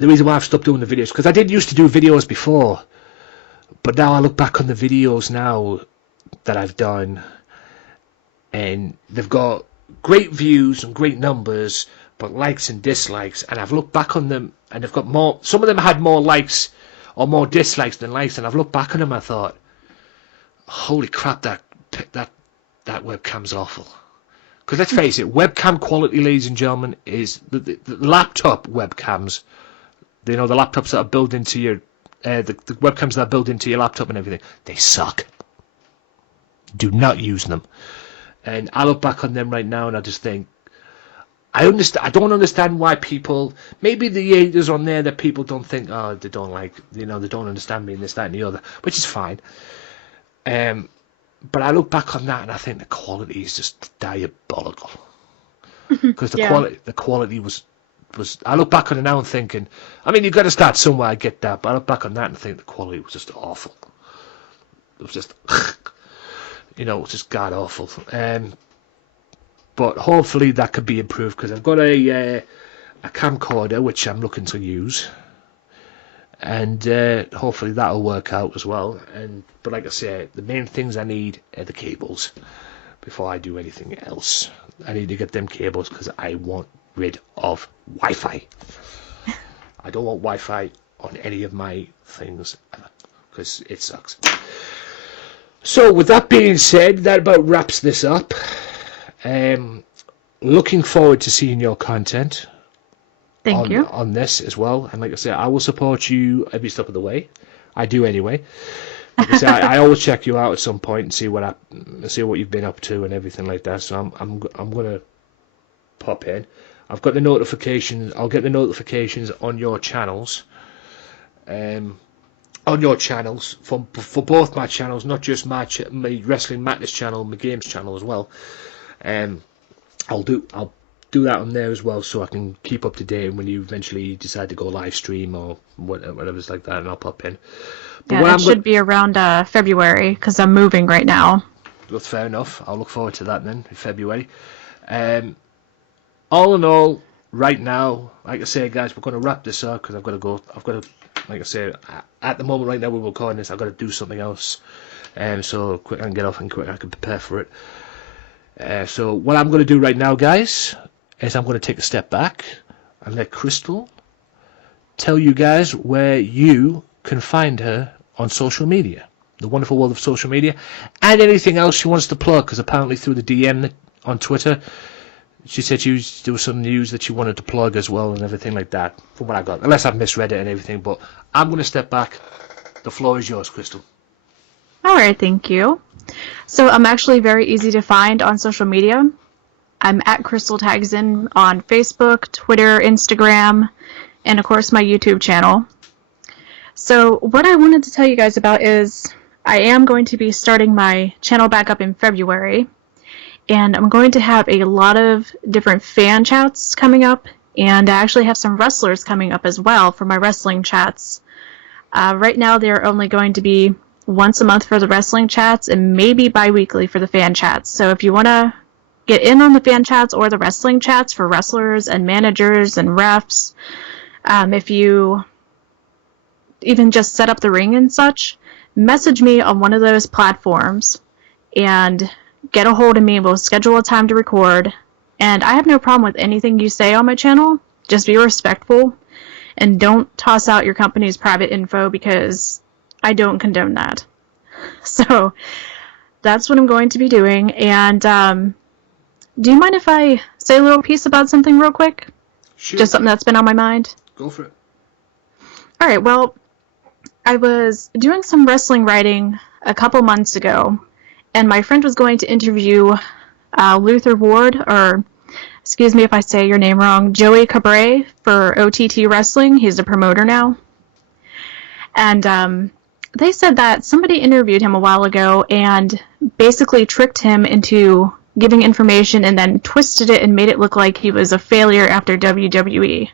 reason why I've stopped doing the videos, because I did used to do videos before, but now I look back on the videos now that I've done, and they've got great views and great numbers, but likes and dislikes, and I've looked back on them, and they've got more. Some of them had more likes or more dislikes than likes, and I've looked back on them and I thought, holy crap, that webcam's awful. Because let's face it, webcam quality, ladies and gentlemen, is the laptop webcams. You know, the laptops that are built into your, the webcams that are built into your laptop and everything, they suck. Do not use them. And I look back on them right now and I just think, I don't understand why people, maybe the haters on there that people don't think, they don't like, they don't understand me and this, that and the other, which is fine. But I look back on that and I think the quality is just diabolical. Because the quality was, I look back on it now and thinking, I mean, you've got to start somewhere, I get that, but I look back on that and think the quality was just awful. It was just, it was just god awful. But hopefully that could be improved, because I've got a camcorder which I'm looking to use, and hopefully that'll work out as well. But like I say, the main things I need are the cables before I do anything else. I need to get them cables because I want rid of Wi-Fi. I don't want Wi-Fi on any of my things because it sucks. So with that being said, that about wraps this up. Looking forward to seeing your content. Thank you. On this as well. And like I said, I will support you every step of the way. I do anyway. Like I said, I always check you out at some point and see what you've been up to and everything like that. So I'm gonna pop in. I've got the notifications. I'll get the notifications on your channels. On your channels for both my channels, not just my Wrestling Madness channel, my games channel as well. I'll do that on there as well, so I can keep up to date when you eventually decide to go live stream or whatever's like that, and I'll pop in. But that should be around February, because I'm moving right now. Well, fair enough. I'll look forward to that then in February. All in all, right now, like I say, guys, we're going to wrap this up because I've got to go. Like I say, at the moment right now we're recording this, I've got to do something else. So quick I can get off and quick I can prepare for it. So what I'm going to do right now, guys, is I'm going to take a step back and let Crystal tell you guys where you can find her on social media, the wonderful world of social media, and anything else she wants to plug, because apparently through the DM on Twitter, she said there was some news that she wanted to plug as well and everything like that, from what I got, unless I've misread it and everything. But I'm going to step back. The floor is yours, Crystal. Alright, thank you. So I'm actually very easy to find on social media. I'm at Crystal Tagsin on Facebook, Twitter, Instagram, and of course my YouTube channel. So what I wanted to tell you guys about is I am going to be starting my channel back up in February, and I'm going to have a lot of different fan chats coming up, and I actually have some wrestlers coming up as well for my wrestling chats. Right now they're only going to be once a month for the wrestling chats and maybe bi-weekly for the fan chats. So if you want to get in on the fan chats or the wrestling chats for wrestlers and managers and refs, if you even just set up the ring and such, message me on one of those platforms and get a hold of me. We'll schedule a time to record, and I have no problem with anything you say on my channel. Just be respectful and don't toss out your company's private info, because I don't condone that. So that's what I'm going to be doing. And do you mind if I say a little piece about something real quick? Sure. Just something that's been on my mind? Go for it. All right, well, I was doing some wrestling writing a couple months ago, and my friend was going to interview Luther Ward, or excuse me if I say your name wrong, Joey Cabrera for OTT Wrestling. He's a promoter now. And they said that somebody interviewed him a while ago and basically tricked him into giving information and then twisted it and made it look like he was a failure after WWE.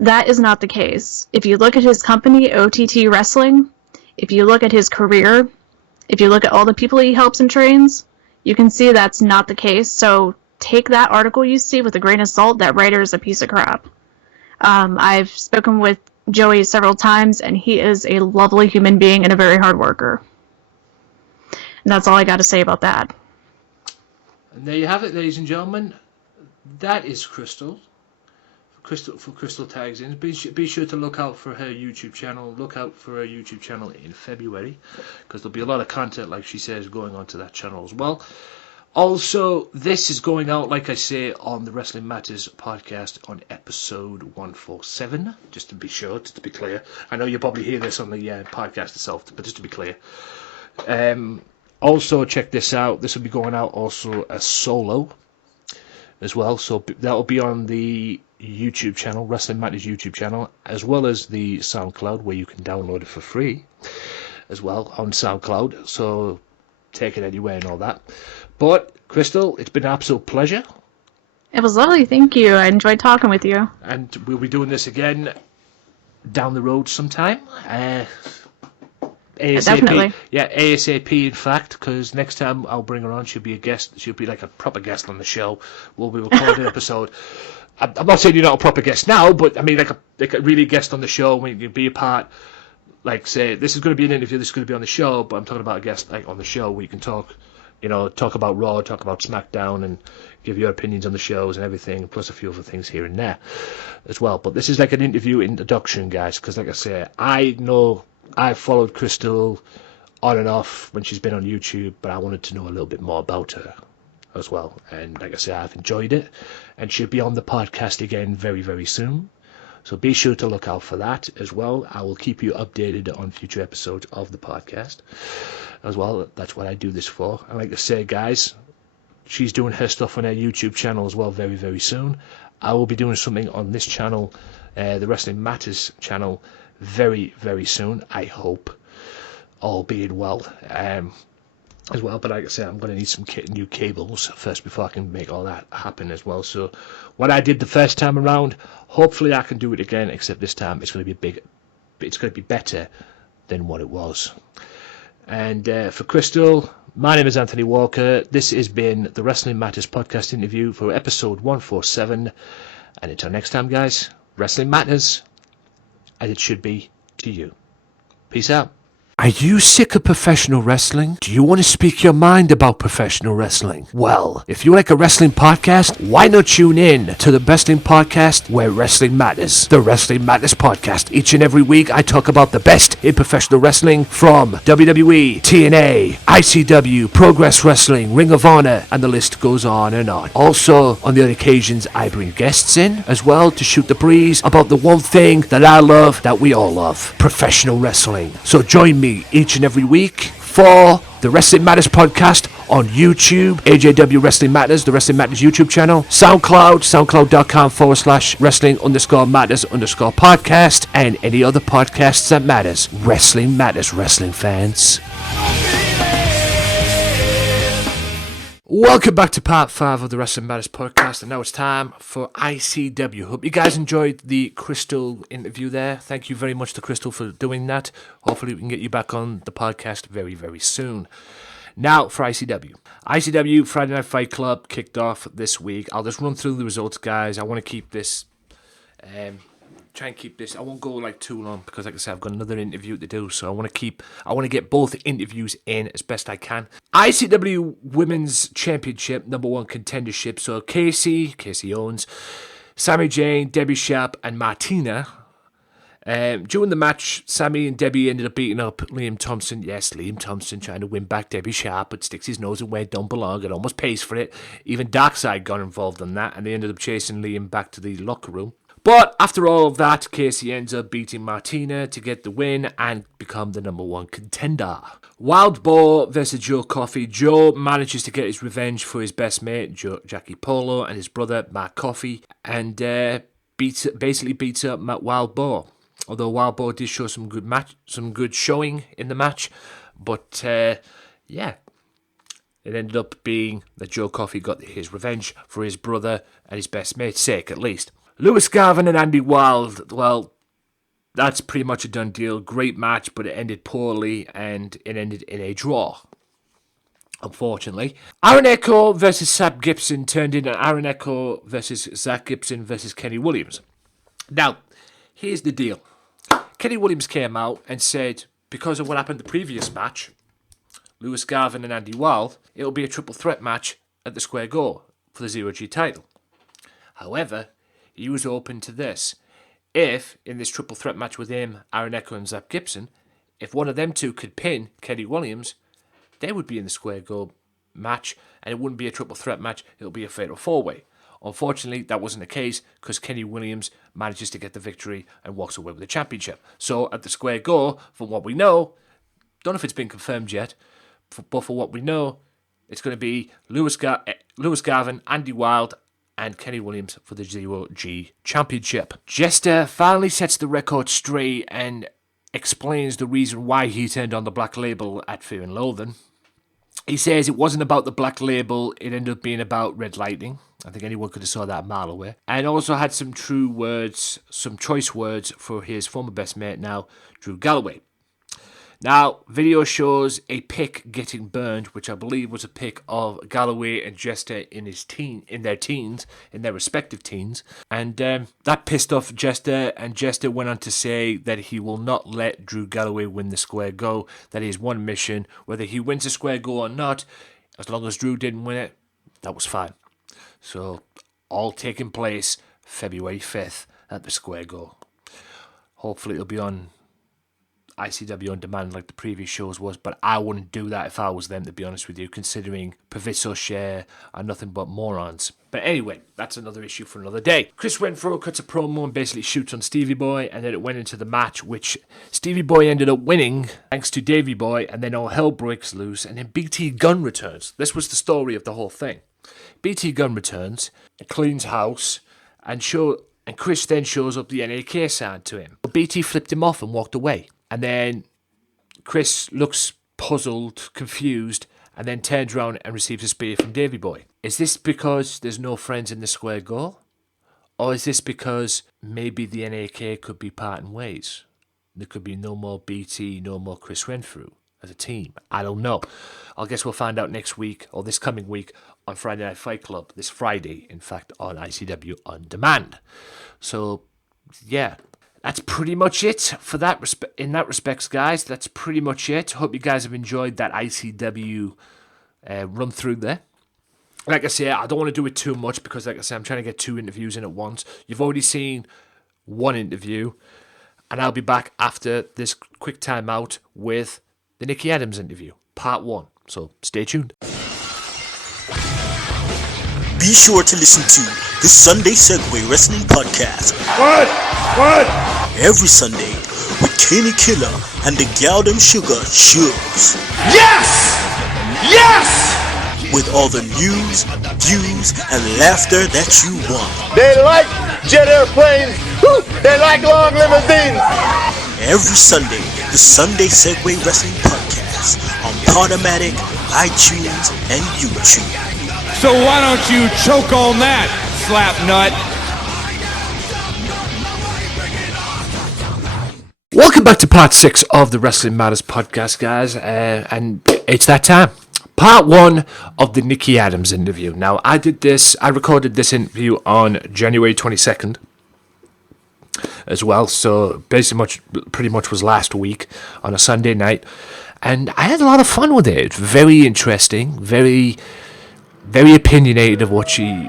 That is not the case. If you look at his company, OTT Wrestling, if you look at his career, if you look at all the people he helps and trains, you can see that's not the case. So take that article you see with a grain of salt. That writer is a piece of crap. I've spoken with Joey several times, and he is a lovely human being and a very hard worker. And that's all I got to say about that. And there you have it, ladies and gentlemen. That is Crystal. For Crystal Tags In. Be sure to look out for her YouTube channel. Look out for her YouTube channel in February, because there'll be a lot of content, like she says, going onto that channel as well. Also, this is going out, like I say, on the Wrestling Matters podcast on episode 147, just to be sure, just to be clear. I know you'll probably hear this on the podcast itself, but just to be clear. Also, check this out. This will be going out also as solo as well, so that'll be on the YouTube channel, Wrestling Matters YouTube channel, as well as the SoundCloud, where you can download it for free as well on SoundCloud, so take it anywhere and all that. But Crystal, it's been an absolute pleasure. It was lovely, thank you. I enjoyed talking with you. And we'll be doing this again down the road sometime. ASAP. Definitely. Yeah, ASAP, in fact, because next time I'll bring her on, she'll be a guest. She'll be like a proper guest on the show. We'll be recording an episode. I'm not saying you're not a proper guest now, but I mean like a really guest on the show when you be a part. Like, say, this is going to be an interview, this is going to be on the show, but I'm talking about a guest like on the show where you can talk about Raw, talk about Smackdown, and give your opinions on the shows and everything, plus a few other things here and there as well. But this is like an interview introduction, guys, because like I say, I know I've followed Crystal on and off when she's been on YouTube, but I wanted to know a little bit more about her as well. And like I say, I've enjoyed it, and she'll be on the podcast again very, very soon. So be sure to look out for that as well. I will keep you updated on future episodes of the podcast as well. That's what I do this for. And like I say, guys, she's doing her stuff on her YouTube channel as well very, very soon. I will be doing something on this channel, the Wrestling Matters channel, very, very soon, I hope, all being well. As well, but like I said, I'm going to need some new cables first before I can make all that happen as well. So what I did the first time around, hopefully I can do it again, except this time it's going to be it's going to be better than what it was. And for Crystal, my name is Anthony Walker. This has been the Wrestling Matters podcast interview for episode 147. And until next time, guys, Wrestling Matters as it should be to you. Peace out. Are you sick of professional wrestling? Do you want to speak your mind about professional wrestling? Well, if you like a wrestling podcast, why not tune in to the wrestling podcast where wrestling matters, the Wrestling Matters podcast. Each and every week, I talk about the best in professional wrestling from WWE, TNA, ICW, Progress Wrestling, Ring of Honor, and the list goes on and on. Also, on the other occasions, I bring guests in as well to shoot the breeze about the one thing that I love, that we all love, professional wrestling. So join me each and every week for the Wrestling Matters podcast on YouTube, AJW Wrestling Matters, the Wrestling Matters YouTube channel, SoundCloud, soundcloud.com/wrestling_matters_podcast, and any other podcasts that matters. Wrestling Matters, wrestling fans. Welcome back to part 5 of the Wrestling Matters podcast, and now it's time for ICW. Hope you guys enjoyed the Crystal interview there. Thank you very much to Crystal for doing that. Hopefully we can get you back on the podcast very, very soon. Now for ICW. ICW Friday Night Fight Club kicked off this week. I'll just run through the results, guys. I want to keep this... try and keep this. I won't go like too long because, like I said, I've got another interview to do, so I want to get both interviews in as best I can. ICW Women's Championship #1 contendership. So Casey Owens, Sami Zayn, Debbie Sharp, and Martina During the match, Sammy and Debbie ended up beating up Liam Thompson. Yes, Liam Thompson trying to win back Debbie Sharp, but sticks his nose in where it don't belong and almost pays for it. Even Darkseid got involved in that, and they ended up chasing Liam back to the locker room. But after all of that, Casey ends up beating Martina to get the win and become the number one contender. Wild Boar versus Joe Coffey. Joe manages to get his revenge for his best mate, Jackie Polo, and his brother, Mark Coffey, and basically beats up Wild Boar. Although Wild Boar did show some good showing in the match, but yeah, it ended up being that Joe Coffey got his revenge for his brother and his best mate's sake, at least. Lewis Garvin and Andy Wild, well, that's pretty much a done deal. Great match, but it ended poorly, and it ended in a draw, unfortunately. Aaron Echo versus Zach Gibson turned into Aaron Echo versus Zach Gibson versus Kenny Williams. Now, here's the deal. Kenny Williams came out and said, because of what happened in the previous match, Lewis Garvin and Andy Wild, it'll be a triple threat match at the Square Go for the Zero G title. However, he was open to this. If, in this triple threat match with him, Aaron Echo and Zach Gibson, if one of them two could pin Kenny Williams, they would be in the Square Go match, and it wouldn't be a triple threat match, it'll be a fatal four-way. Unfortunately, that wasn't the case, because Kenny Williams manages to get the victory and walks away with the championship. So, at the Square Go, from what we know, don't know if it's been confirmed yet, but for what we know, it's going to be Lewis Garvin, Andy Wild, and Kenny Williams for the Zero G Championship. Jester finally sets the record straight and explains the reason why he turned on the Black Label at Fear and Loathing. He says it wasn't about the Black Label, it ended up being about Red Lightning. I think anyone could have saw that a mile away. And also had some choice words for his former best mate now, Drew Galloway. Now, video shows a pic getting burned, which I believe was a pic of Galloway and Jester in their respective teens. And that pissed off Jester, and Jester went on to say that he will not let Drew Galloway win the Square Go. That is one mission. Whether he wins the Square Go or not, as long as Drew didn't win it, that was fine. So, all taking place February 5th at the Square Go. Hopefully it'll be on ICW on demand like the previous shows was, but I wouldn't do that if I was them, to be honest with you, considering Pavitso Share are nothing but morons. But anyway, that's another issue for another day. Chris Renfro cuts a promo and basically shoots on Stevie Boy, and then it went into the match, which Stevie Boy ended up winning thanks to Davey Boy, and then all hell breaks loose, and then BT Gunn returns. This was the story of the whole thing. BT Gunn returns, and cleans house, and Chris then shows up the NAK sign to him. But BT flipped him off and walked away. And then Chris looks puzzled, confused, and then turns around and receives a spear from Davey Boy. Is this because there's no friends in the Square Go? Or is this because maybe the NAK could be parting ways? There could be no more BT, no more Chris Renfrew as a team. I don't know. I guess we'll find out next week, or this coming week, on Friday Night Fight Club. This Friday, in fact, on ICW On Demand. So, yeah. That's pretty much it for that in that respects, guys. That's pretty much it. Hope you guys have enjoyed that ICW run through there. Like I say, I don't want to do it too much because, like I say, I'm trying to get 2 interviews in at once. You've already seen 1 interview, and I'll be back after this quick timeout with the Nikki Addams interview, part 1. So stay tuned. Be sure to listen to the Sunday Segway Wrestling Podcast. What? Every Sunday with Kinny Killer and the Galdem Sugar Shugs. Yes! Yes! With all the news, views, and laughter that you want. They like jet airplanes. Woo! They like long limousines. Every Sunday, the Sunday Segway Wrestling Podcast on Podomatic, iTunes, and YouTube. So why don't you choke on that, slap nut? Welcome back to part 6 of the Wrestling Matters podcast, guys, and it's that time. Part 1 of the Nikki Addams interview. Now, I recorded this interview on January 22nd as well, so pretty much was last week on a Sunday night, and I had a lot of fun with it. It's very interesting, very, very opinionated of what she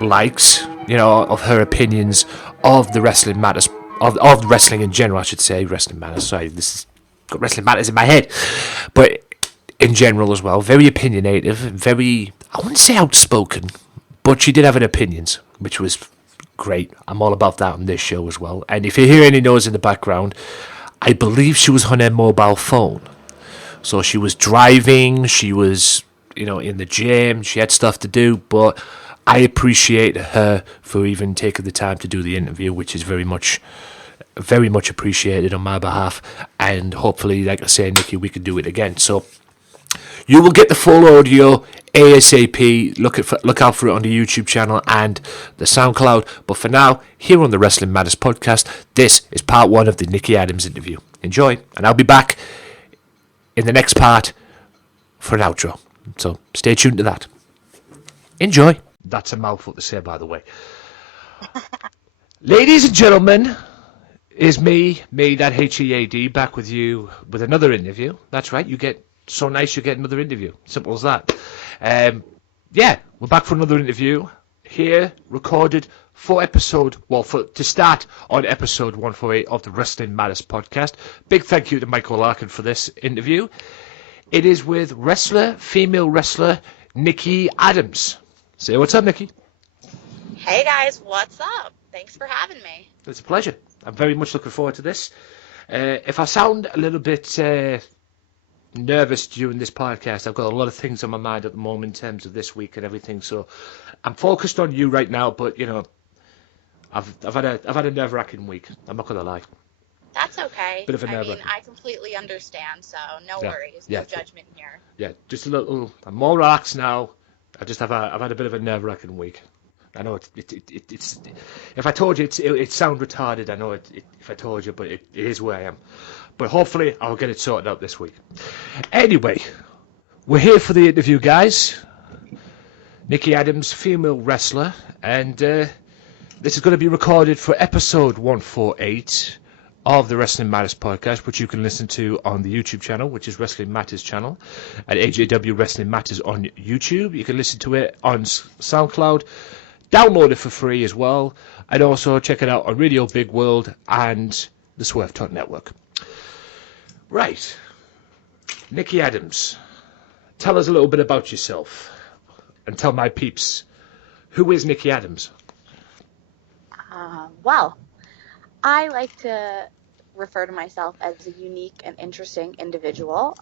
likes, of her opinions of the Wrestling Matters of wrestling in general, I should say. Wrestling Matters. Sorry, this is got Wrestling Matters in my head, but in general as well. Very opinionative, very, I wouldn't say outspoken, but she did have an opinions, which was great. I'm all about that on this show as well. And if you hear any noise in the background, I believe she was on her mobile phone. So she was driving, she was, in the gym, she had stuff to do, but I appreciate her for even taking the time to do the interview, which is very much appreciated on my behalf. And hopefully, like I say, Nikki, we can do it again. So you will get the full audio ASAP. Look out for it on the YouTube channel and the SoundCloud. But for now, here on the Wrestling Matters podcast, this is part 1 of the Nikki Addams interview. Enjoy, and I'll be back in the next part for an outro. So stay tuned to that. Enjoy. That's a mouthful to say, by the way. Ladies and gentlemen, is me, that HEAD, back with you with another interview. That's right, you get so nice you get another interview. Simple as that. We're back for another interview here, recorded to start on episode 148 of the Wrestling Matters podcast. Big thank you to Michael Larkin for this interview. It is with female wrestler, Nikki Addams. Say what's up, Nikki. Hey guys, what's up? Thanks for having me. It's a pleasure. I'm very much looking forward to this. If I sound a little bit nervous during this podcast, I've got a lot of things on my mind at the moment in terms of this week and everything, so I'm focused on you right now, but I've had a nerve-wracking week. I'm not gonna lie. That's okay. Bit of a nerve-wracking. I completely understand, so no worries, no judgment here. Yeah, just a little. I'm more relaxed now. I've had a bit of a nerve-wracking week. I know it's. If I told you, it sound retarded. I know if I told you, but it is where I am. But hopefully, I'll get it sorted out this week. Anyway, we're here for the interview, guys. Nikki Addams, female wrestler, and this is going to be recorded for episode 148 of the Wrestling Matters podcast, which you can listen to on the YouTube channel, which is Wrestling Matters channel, at AJW Wrestling Matters on YouTube. You can listen to it on SoundCloud, download it for free as well, and also check it out on Radio Big World and the Swerve Talk Network. Right, Nikki Addams, tell us a little bit about yourself, and tell my peeps, who is Nikki Addams? Well, I like to refer to myself as a unique and interesting individual.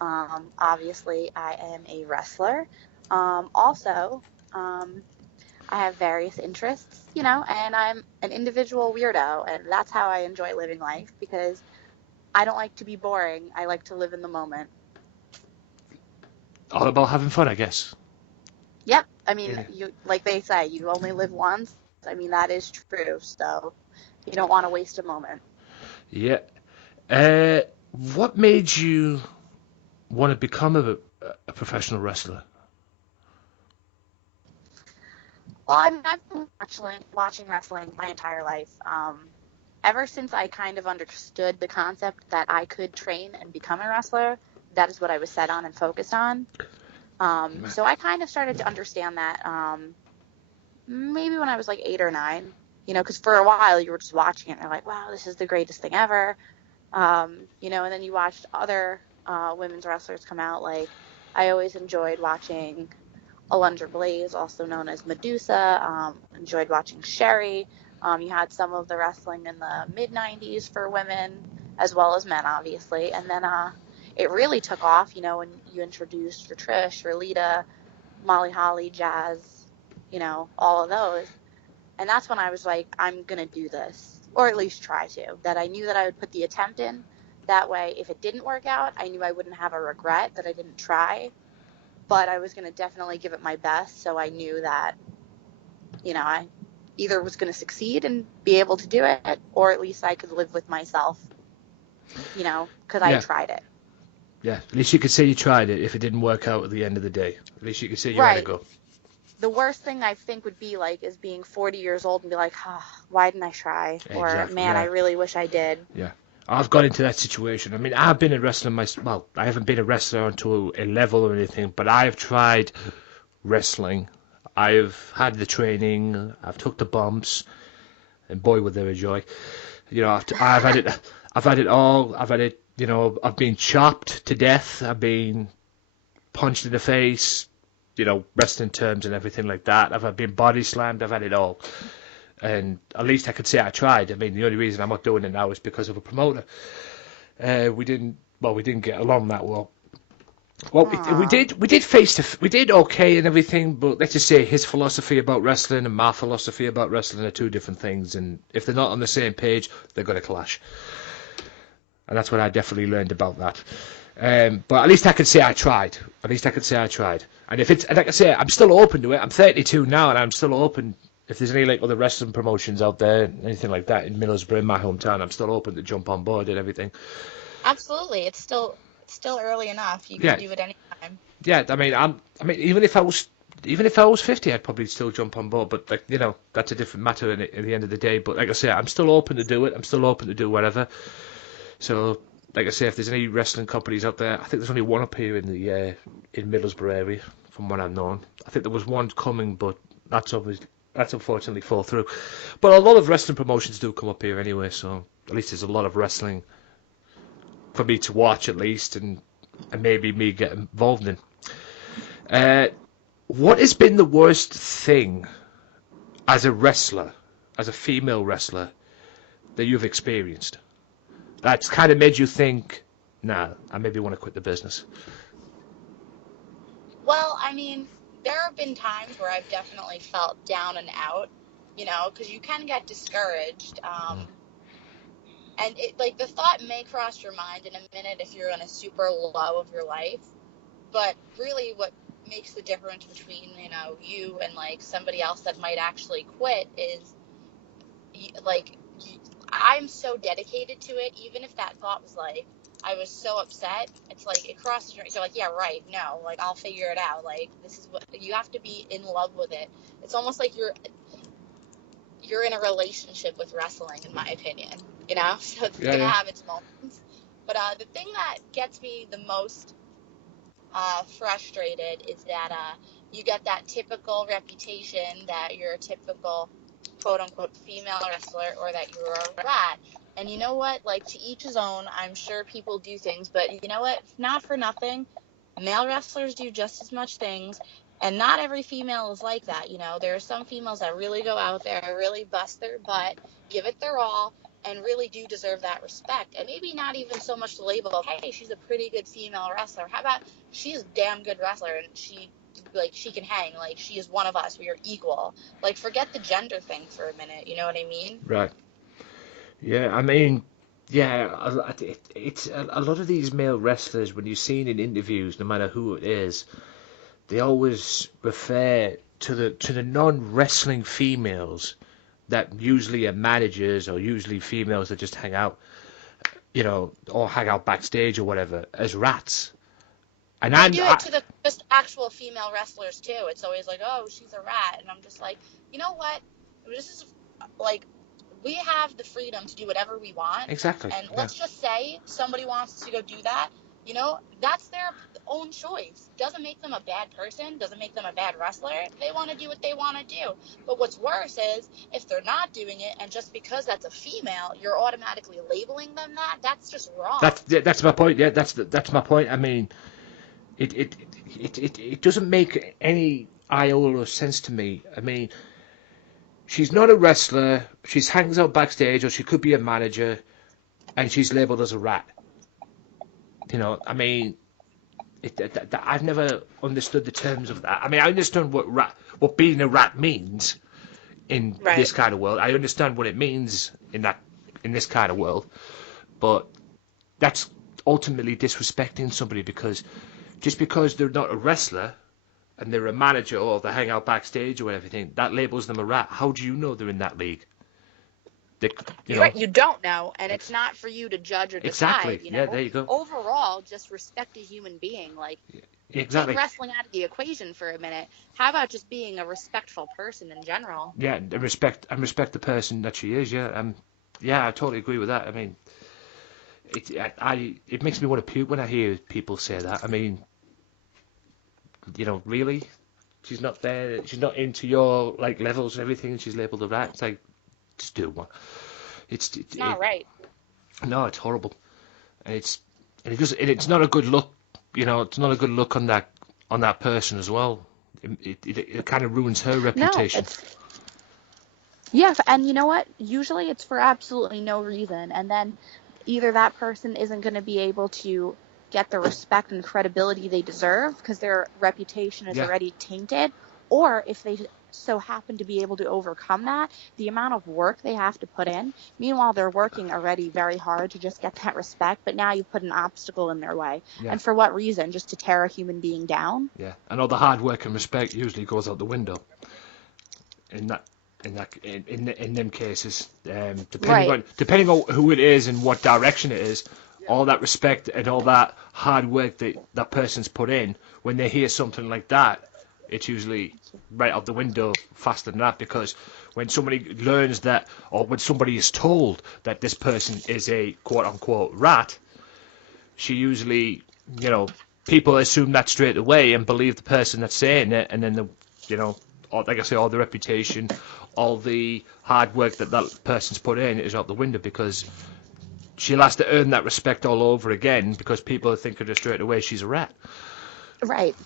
Obviously, I am a wrestler. Also, I have various interests, and I'm an individual weirdo, and that's how I enjoy living life, because I don't like to be boring. I like to live in the moment. All about having fun, I guess. Yep. I mean, you like they say, you only live once. I mean, that is true, so you don't want to waste a moment. Yeah. What made you want to become a professional wrestler? Well, I've been watching wrestling my entire life. Ever since I kind of understood the concept that I could train and become a wrestler, that is what I was set on and focused on. So I kind of started to understand that maybe when I was like 8 or 9, because for a while you were just watching it and you're like, wow, this is the greatest thing ever. And then you watched other women's wrestlers come out. Like, I always enjoyed watching Alundra Blaze, also known as Medusa. Enjoyed watching Sherry. You had some of the wrestling in the mid-90s for women, as well as men, obviously. And then it really took off, when you introduced your Trish, your Lita, Molly Holly, Jazz, all of those. And that's when I was like, I'm going to do this, or at least try to. That I knew that I would put the attempt in. That way, if it didn't work out, I knew I wouldn't have a regret that I didn't try. But I was going to definitely give it my best, so I knew that, I either was going to succeed and be able to do it, or at least I could live with myself, because I tried it. Yeah, at least you could say you tried it if it didn't work out at the end of the day. At least you could say you had to go. The worst thing I think would be like is being 40 years old and be like, why didn't I try? Or, man, I really wish I did. Yeah. I've got into that situation. I mean, I've been a wrestler myself. Well, I haven't been a wrestler onto a level or anything, but I've tried wrestling. I've had the training. I've took the bumps. And boy, were they a joy. You know, I've had it all. I've had it. You know, I've been chopped to death. I've been punched in the face. You know, wrestling terms and everything like that. I've been body slammed. I've had it all. And at least I could say I tried. I mean, the only reason I'm not doing it now is because of a promoter. We didn't get along that well. Well, we did okay and everything, but let's just say his philosophy about wrestling and my philosophy about wrestling are two different things, and if they're not on the same page, they're going to clash. And that's what I definitely learned about that. But at least I can say I tried. And if it's, like I say, I'm still open to it. I'm 32 now, and I'm still open. If there's any like other wrestling promotions out there, anything like that in Middlesbrough, in my hometown, I'm still open to jump on board and everything. Absolutely, it's still early enough. You can do it anytime. Yeah, I mean, even if I was 50, I'd probably still jump on board. But like, you know, that's a different matter at the end of the day. But like I say, I'm still open to do it. I'm still open to do whatever. So, like I say, if there's any wrestling companies out there, I think there's only one up here in the in Middlesbrough area, from what I've known. I think there was one coming, but that's unfortunately fall through. But a lot of wrestling promotions do come up here anyway, so at least there's a lot of wrestling for me to watch, at least, and maybe me get involved in. What has been the worst thing as a wrestler, as a female wrestler, that you've experienced? That's kind of made you think, nah, I maybe want to quit the business. Well, I mean, there have been times where I've definitely felt down and out, you know, because you can get discouraged. And it, like, the thought may cross your mind in a minute if you're in a super low of your life. But really what makes the difference between, you know, you and, like, somebody else that might actually quit is, like, I'm so dedicated to it, even if that thought was, like, I was so upset, it's like, it crosses your, you're like, yeah, right, no, like, I'll figure it out, like, this is what, you have to be in love with it. It's almost like you're in a relationship with wrestling, in my opinion, you know, so it's gonna have its moments. But the thing that gets me the most frustrated is that you get that typical reputation that you're a typical quote-unquote female wrestler, or that you're a rat. And you know what, like, to each his own. I'm sure people do things, but you know what, not for nothing, male wrestlers do just as much things, and not every female is like that. You know, there are some females that really go out there, really bust their butt, give it their all, and really do deserve that respect. And maybe not even so much the label of, hey, she's a pretty good female wrestler. How about she's a damn good wrestler, and she can hang, like, she is one of us, we are equal. Like, forget the gender thing for a minute, you know what I mean? Right. Yeah, I mean, yeah, it's a lot of these male wrestlers, when you're seeing in interviews, no matter who it is, they always refer to the non-wrestling females that usually are managers, or usually females that just hang out, you know, or hang out backstage or whatever, as rats. And I do it to the just actual female wrestlers too. It's always like, oh, she's a rat, and I'm just like, you know what? This is like, we have the freedom to do whatever we want. Exactly. And let's just say somebody wants to go do that. You know, that's their own choice. Doesn't make them a bad person. Doesn't make them a bad wrestler. They want to do what they want to do. But what's worse is if they're not doing it, and just because that's a female, you're automatically labeling them that. That's just wrong. That's my point. Yeah, that's my point. I mean, it doesn't make any iota of sense to me. I mean, she's not a wrestler. She hangs out backstage, or she could be a manager, and she's labelled as a rat. You know, I mean, I've never understood the terms of that. I mean, I understand what being a rat means in this kind of world. I understand what it means in this kind of world, but that's ultimately disrespecting somebody, because just because they're not a wrestler and they're a manager, or they hang out backstage or everything, that labels them a rat. How do you know they're in that league? Right, you don't know, and it's not for you to judge or decide. Exactly. You know? Yeah, there you go. Overall, just respect a human being. Like, exactly. Take wrestling out of the equation for a minute. How about just being a respectful person in general? Yeah, and respect the person that she is. Yeah, yeah, I totally agree with that. I mean, it makes me want to puke when I hear people say that. I mean, you know, really, she's not there. She's not into your like levels and everything. And she's labelled a rat. It's like, just do one. It's not right. No, it's horrible. It's not a good look. You know, it's not a good look on that person as well. It kind of ruins her reputation. Yeah, and you know what? Usually it's for absolutely no reason, and then either that person isn't going to be able to get the respect and credibility they deserve because their reputation is already tainted, or if they so happen to be able to overcome that, the amount of work they have to put in. Meanwhile, they're working already very hard to just get that respect, but now you put an obstacle in their way. Yeah. And for what reason? Just to tear a human being down? Yeah, and all the hard work and respect usually goes out the window. In them cases, depending on who it is and what direction it is, all that respect and all that hard work that person's put in, when they hear something like that, it's usually right out the window faster than that, because when somebody learns that, or when somebody is told that this person is a quote-unquote rat, she usually, people assume that straight away and believe the person that's saying it, and then like I say, all the reputation, all the hard work that person's put in is out the window, because she'll have to earn that respect all over again, because people think of her straight away she's a rat. Right.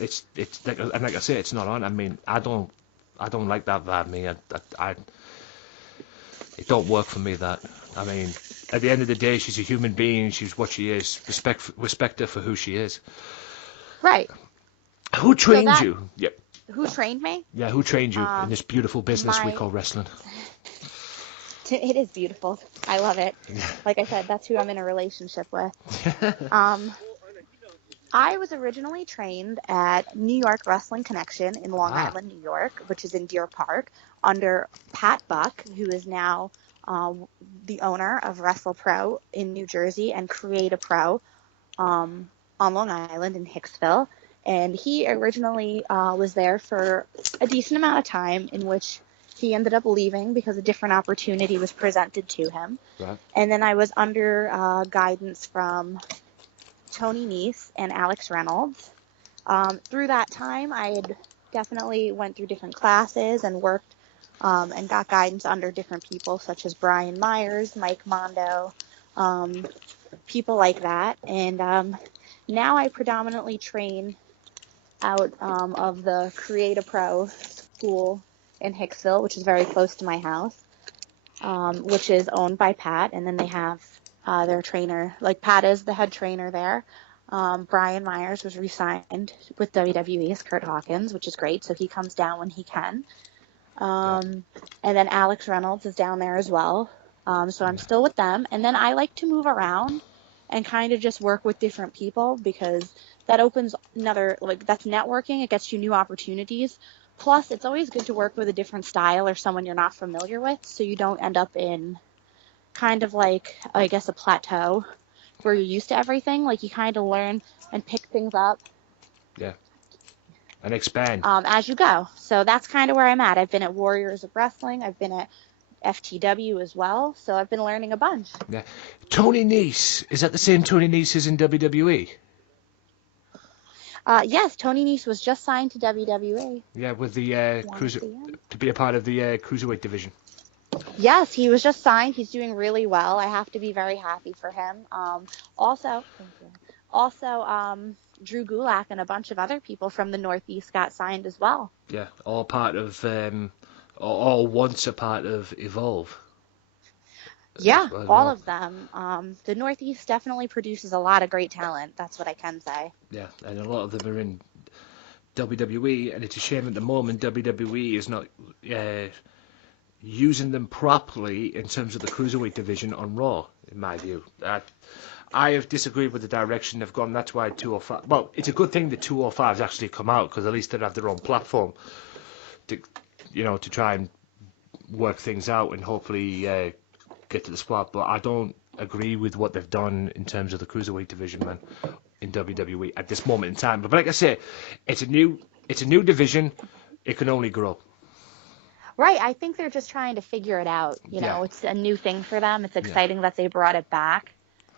It's like I say, it's not on. I mean, I don't like that vibe. Me, it don't work for me. That, I mean, at the end of the day, she's a human being. She's what she is. Respect her for who she is. Right. Who trained you? Yep. Who trained me? Yeah, who trained you in this beautiful business we call wrestling? It is beautiful. I love it. Like I said, that's who I'm in a relationship with. I was originally trained at New York Wrestling Connection in Long Island, New York, which is in Deer Park, under Pat Buck, who is now the owner of Wrestle Pro in New Jersey and Create a Pro on Long Island in Hicksville. And he originally was there for a decent amount of time, in which he ended up leaving because a different opportunity was presented to him. Right. And then I was under guidance from Tony Nese and Alex Reynolds. Through that time, I had definitely went through different classes and worked and got guidance under different people, such as Brian Myers, Mike Mondo, people like that. And now I predominantly train out of the Create a Pro school in Hicksville, which is very close to my house, which is owned by Pat. And then they have their trainer, like Pat is the head trainer there. Brian Myers was re-signed with WWE as Kurt Hawkins, which is great. So he comes down when he can. And then Alex Reynolds is down there as well. So I'm still with them. And then I like to move around and kind of just work with different people, because that opens that's networking. It gets you new opportunities. Plus, it's always good to work with a different style or someone you're not familiar with, so you don't end up in kind of like, I guess, a plateau where you're used to everything. Like, you kind of learn and pick things up. Yeah. And expand. As you go. So that's kind of where I'm at. I've been at Warriors of Wrestling. I've been at FTW as well. So I've been learning a bunch. Yeah. Tony Nese. Is that the same Tony Nese as in WWE? Yes, Tony Nese was just signed to WWE. Yeah, with the to be a part of the Cruiserweight division. Yes, he was just signed. He's doing really well. I have to be very happy for him. Also, Drew Gulak and a bunch of other people from the Northeast got signed as well. Yeah, all part of, all once a part of Evolve. Yeah, all of them. The Northeast definitely produces a lot of great talent. That's what I can say. Yeah, and a lot of them are in WWE, and it's a shame at the moment WWE is not using them properly in terms of the Cruiserweight division on Raw, in my view. I have disagreed with the direction they've gone. That's why 205... Well, it's a good thing the 205s actually come out, because at least they have their own platform to try and work things out and hopefully get to the spot. But I don't agree with what they've done in terms of the Cruiserweight division, man, in WWE at this moment in time. But like I say, it's a new division. It can only grow. Right, I think they're just trying to figure it out. It's a new thing for them. It's exciting that they brought it back,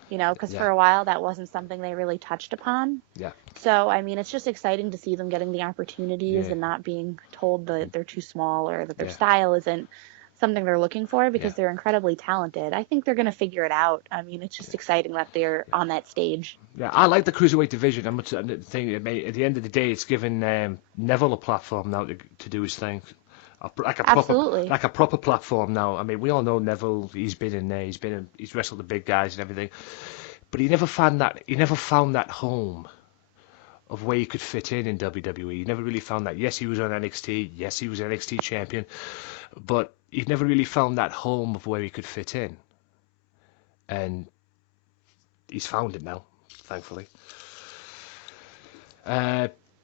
because for a while that wasn't something they really touched upon. Yeah. So, I mean, it's just exciting to see them getting the opportunities and not being told that they're too small or that their style isn't something they're looking for because they're incredibly talented. I think they're going to figure it out. I mean, it's just exciting that they're on that stage. Yeah, I like the cruiserweight division. I'm thinking at the end of the day, it's given Neville a platform now to do his thing, Absolutely. like a proper platform now. I mean, we all know Neville. He's been in there. He's wrestled the big guys and everything, but he never found that home of where he could fit in WWE. He never really found that. Yes, he was on NXT. Yes, he was NXT champion, but he never really found that home of where he could fit in. And he's found it now, thankfully.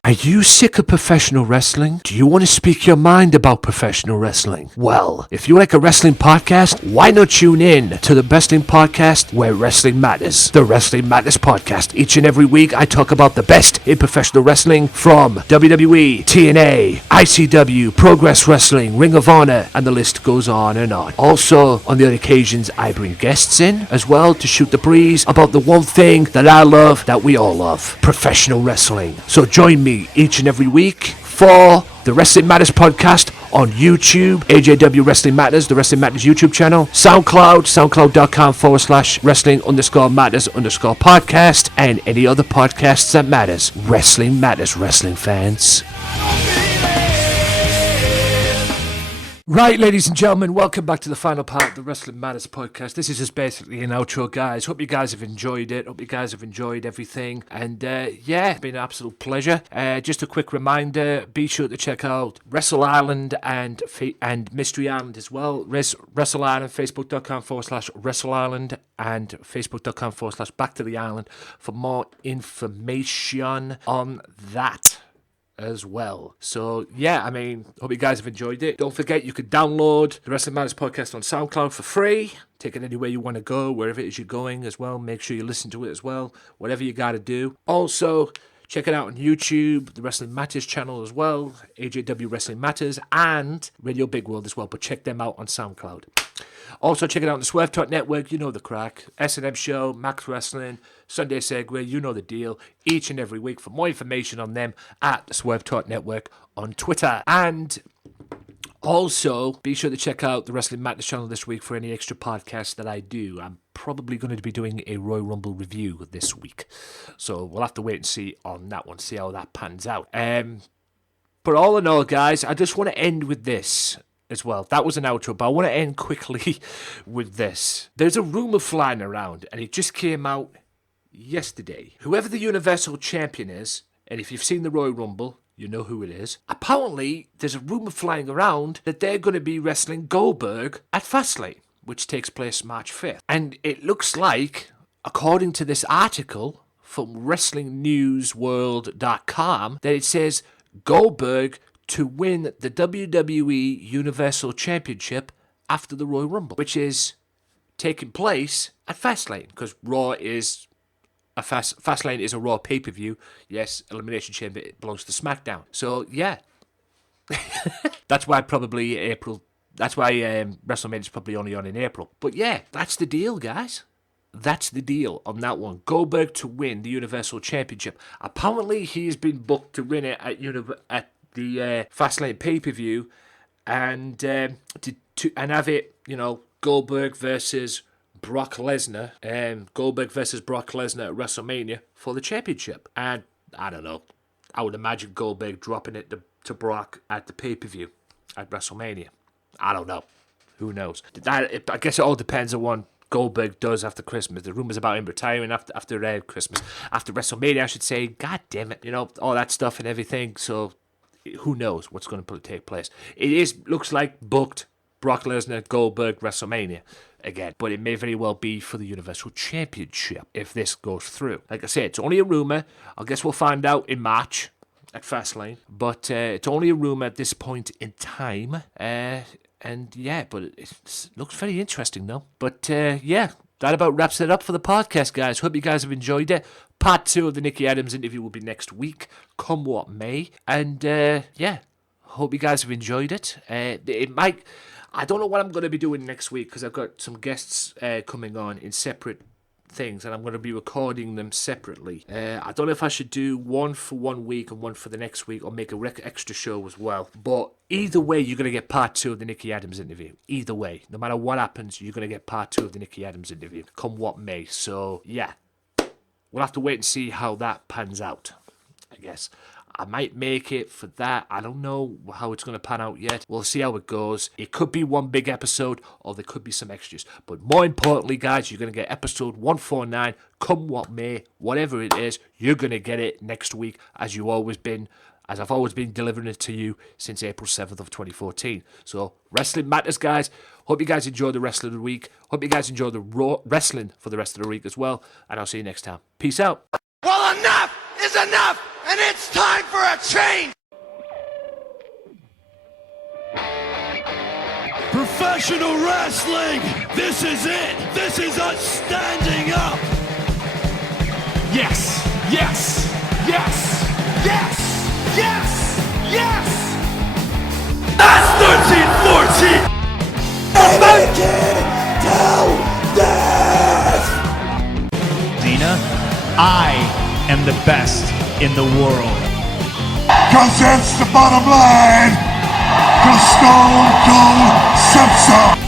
Are you sick of professional wrestling? Do you want to speak your mind about professional wrestling? Well, if you like a wrestling podcast, why not tune in to the wrestling podcast where wrestling matters? The Wrestling Matters Podcast. Each and every week, I talk about the best in professional wrestling from WWE, TNA, ICW, Progress Wrestling, Ring of Honor, and the list goes on and on. Also, on the other occasions, I bring guests in as well to shoot the breeze about the one thing that I love, that we all love, professional wrestling. So join me each and every week for the Wrestling Matters podcast on YouTube, AJW Wrestling Matters, the Wrestling Matters YouTube channel, SoundCloud, soundcloud.com/wrestling_matters_podcast, and any other podcasts that matters. Wrestling Matters, wrestling fans. Right, ladies and gentlemen, welcome back to the final part of the Wrestling Matters podcast. This is just basically an outro, guys. Hope you guys have enjoyed it. Hope you guys have enjoyed everything. And it's been an absolute pleasure. Just a quick reminder, be sure to check out Wrestle Island and Mystery Island as well. Wrestle Island, facebook.com/Wrestle Island and facebook.com/Back to the Island for more information on that as well. So hope you guys have enjoyed it. Don't forget, you can download the Wrestling Matters podcast on SoundCloud for free. Take it anywhere you want to go, wherever it is you're going as well. Make sure you listen to it as well, whatever you got to do. Also, check it out on YouTube, the Wrestling Matters channel as well, AJW Wrestling Matters, and Radio Big World as well, but check them out on SoundCloud. Also, check it out on the Swerve Talk Network, you know the crack. S&M Show, Max Wrestling, Sunday Segway, you know the deal. Each and every week. For more information on them, at the Swerve Talk Network on Twitter. And also, be sure to check out the Wrestling Matters channel this week for any extra podcasts that I do. I'm probably going to be doing a Royal Rumble review this week. So we'll have to wait and see on that one, see how that pans out. But all in all, guys, I just want to end with this as well. That was an outro, but I want to end quickly with this. There's a rumor flying around, and it just came out yesterday. Whoever the Universal Champion is, and if you've seen the Royal Rumble, you know who it is. Apparently, there's a rumor flying around that they're going to be wrestling Goldberg at Fastlane, which takes place March 5th. And it looks like, according to this article from WrestlingNewsWorld.com, that it says Goldberg to win the WWE Universal Championship after the Royal Rumble, which is taking place at Fastlane, because Raw is Fastlane is a Raw pay-per-view. Yes, Elimination Chamber, it belongs to SmackDown. So yeah, that's why probably April. That's why WrestleMania is probably only on in April. But yeah, that's the deal, guys. That's the deal on that one. Goldberg to win the Universal Championship. Apparently, he's been booked to win it at the Fastlane pay-per-view, and to have it, Goldberg versus Brock Lesnar, Goldberg versus Brock Lesnar at WrestleMania for the championship. And I don't know, I would imagine Goldberg dropping it to Brock at the pay-per-view at WrestleMania. I don't know. Who knows? I guess it all depends on what Goldberg does after Christmas. The rumors about him retiring after Christmas, after WrestleMania, I should say. God damn it, all that stuff and everything. So who knows what's going to take place? It looks like booked Brock Lesnar, Goldberg, WrestleMania again, but it may very well be for the Universal Championship if this goes through. Like I said, it's only a rumor. I guess we'll find out in March at Fastlane, but it's only a rumor at this point in time. And yeah, but it looks very interesting though. But that about wraps it up for the podcast, guys. Hope you guys have enjoyed it. Part 2 of the Nikki Addams interview will be next week, come what may. And hope you guys have enjoyed it. I don't know what I'm going to be doing next week because I've got some guests coming on in separate things, and I'm going to be recording them separately. I don't know if I should do one for 1 week and one for the next week, or make a extra show as well. But either way, you're going to get part 2 of the Nikki Addams interview. Either way, no matter what happens, you're going to get part 2 of the Nikki Addams interview, come what may. So yeah, we'll have to wait and see how that pans out, I guess. I might make it for that. I don't know how it's going to pan out yet. We'll see how it goes. It could be one big episode, or there could be some extras. But more importantly, guys, you're going to get episode 149, come what may, whatever it is, you're going to get it next week, as I've always been delivering it to you since April 7th of 2014. So, Wrestling Matters, guys. Hope you guys enjoy the rest of the week. Hope you guys enjoy the Raw wrestling for the rest of the week as well. And I'll see you next time. Peace out. Well, enough is enough, and it's time for a change! Professional wrestling! This is it! This is us standing up! Yes! Yes! Yes! Yes! Yes! Yes! That's 13-14! Dina, I am the best in the world. 'Cause that's the bottom line. 'Cause Stone Cold said so.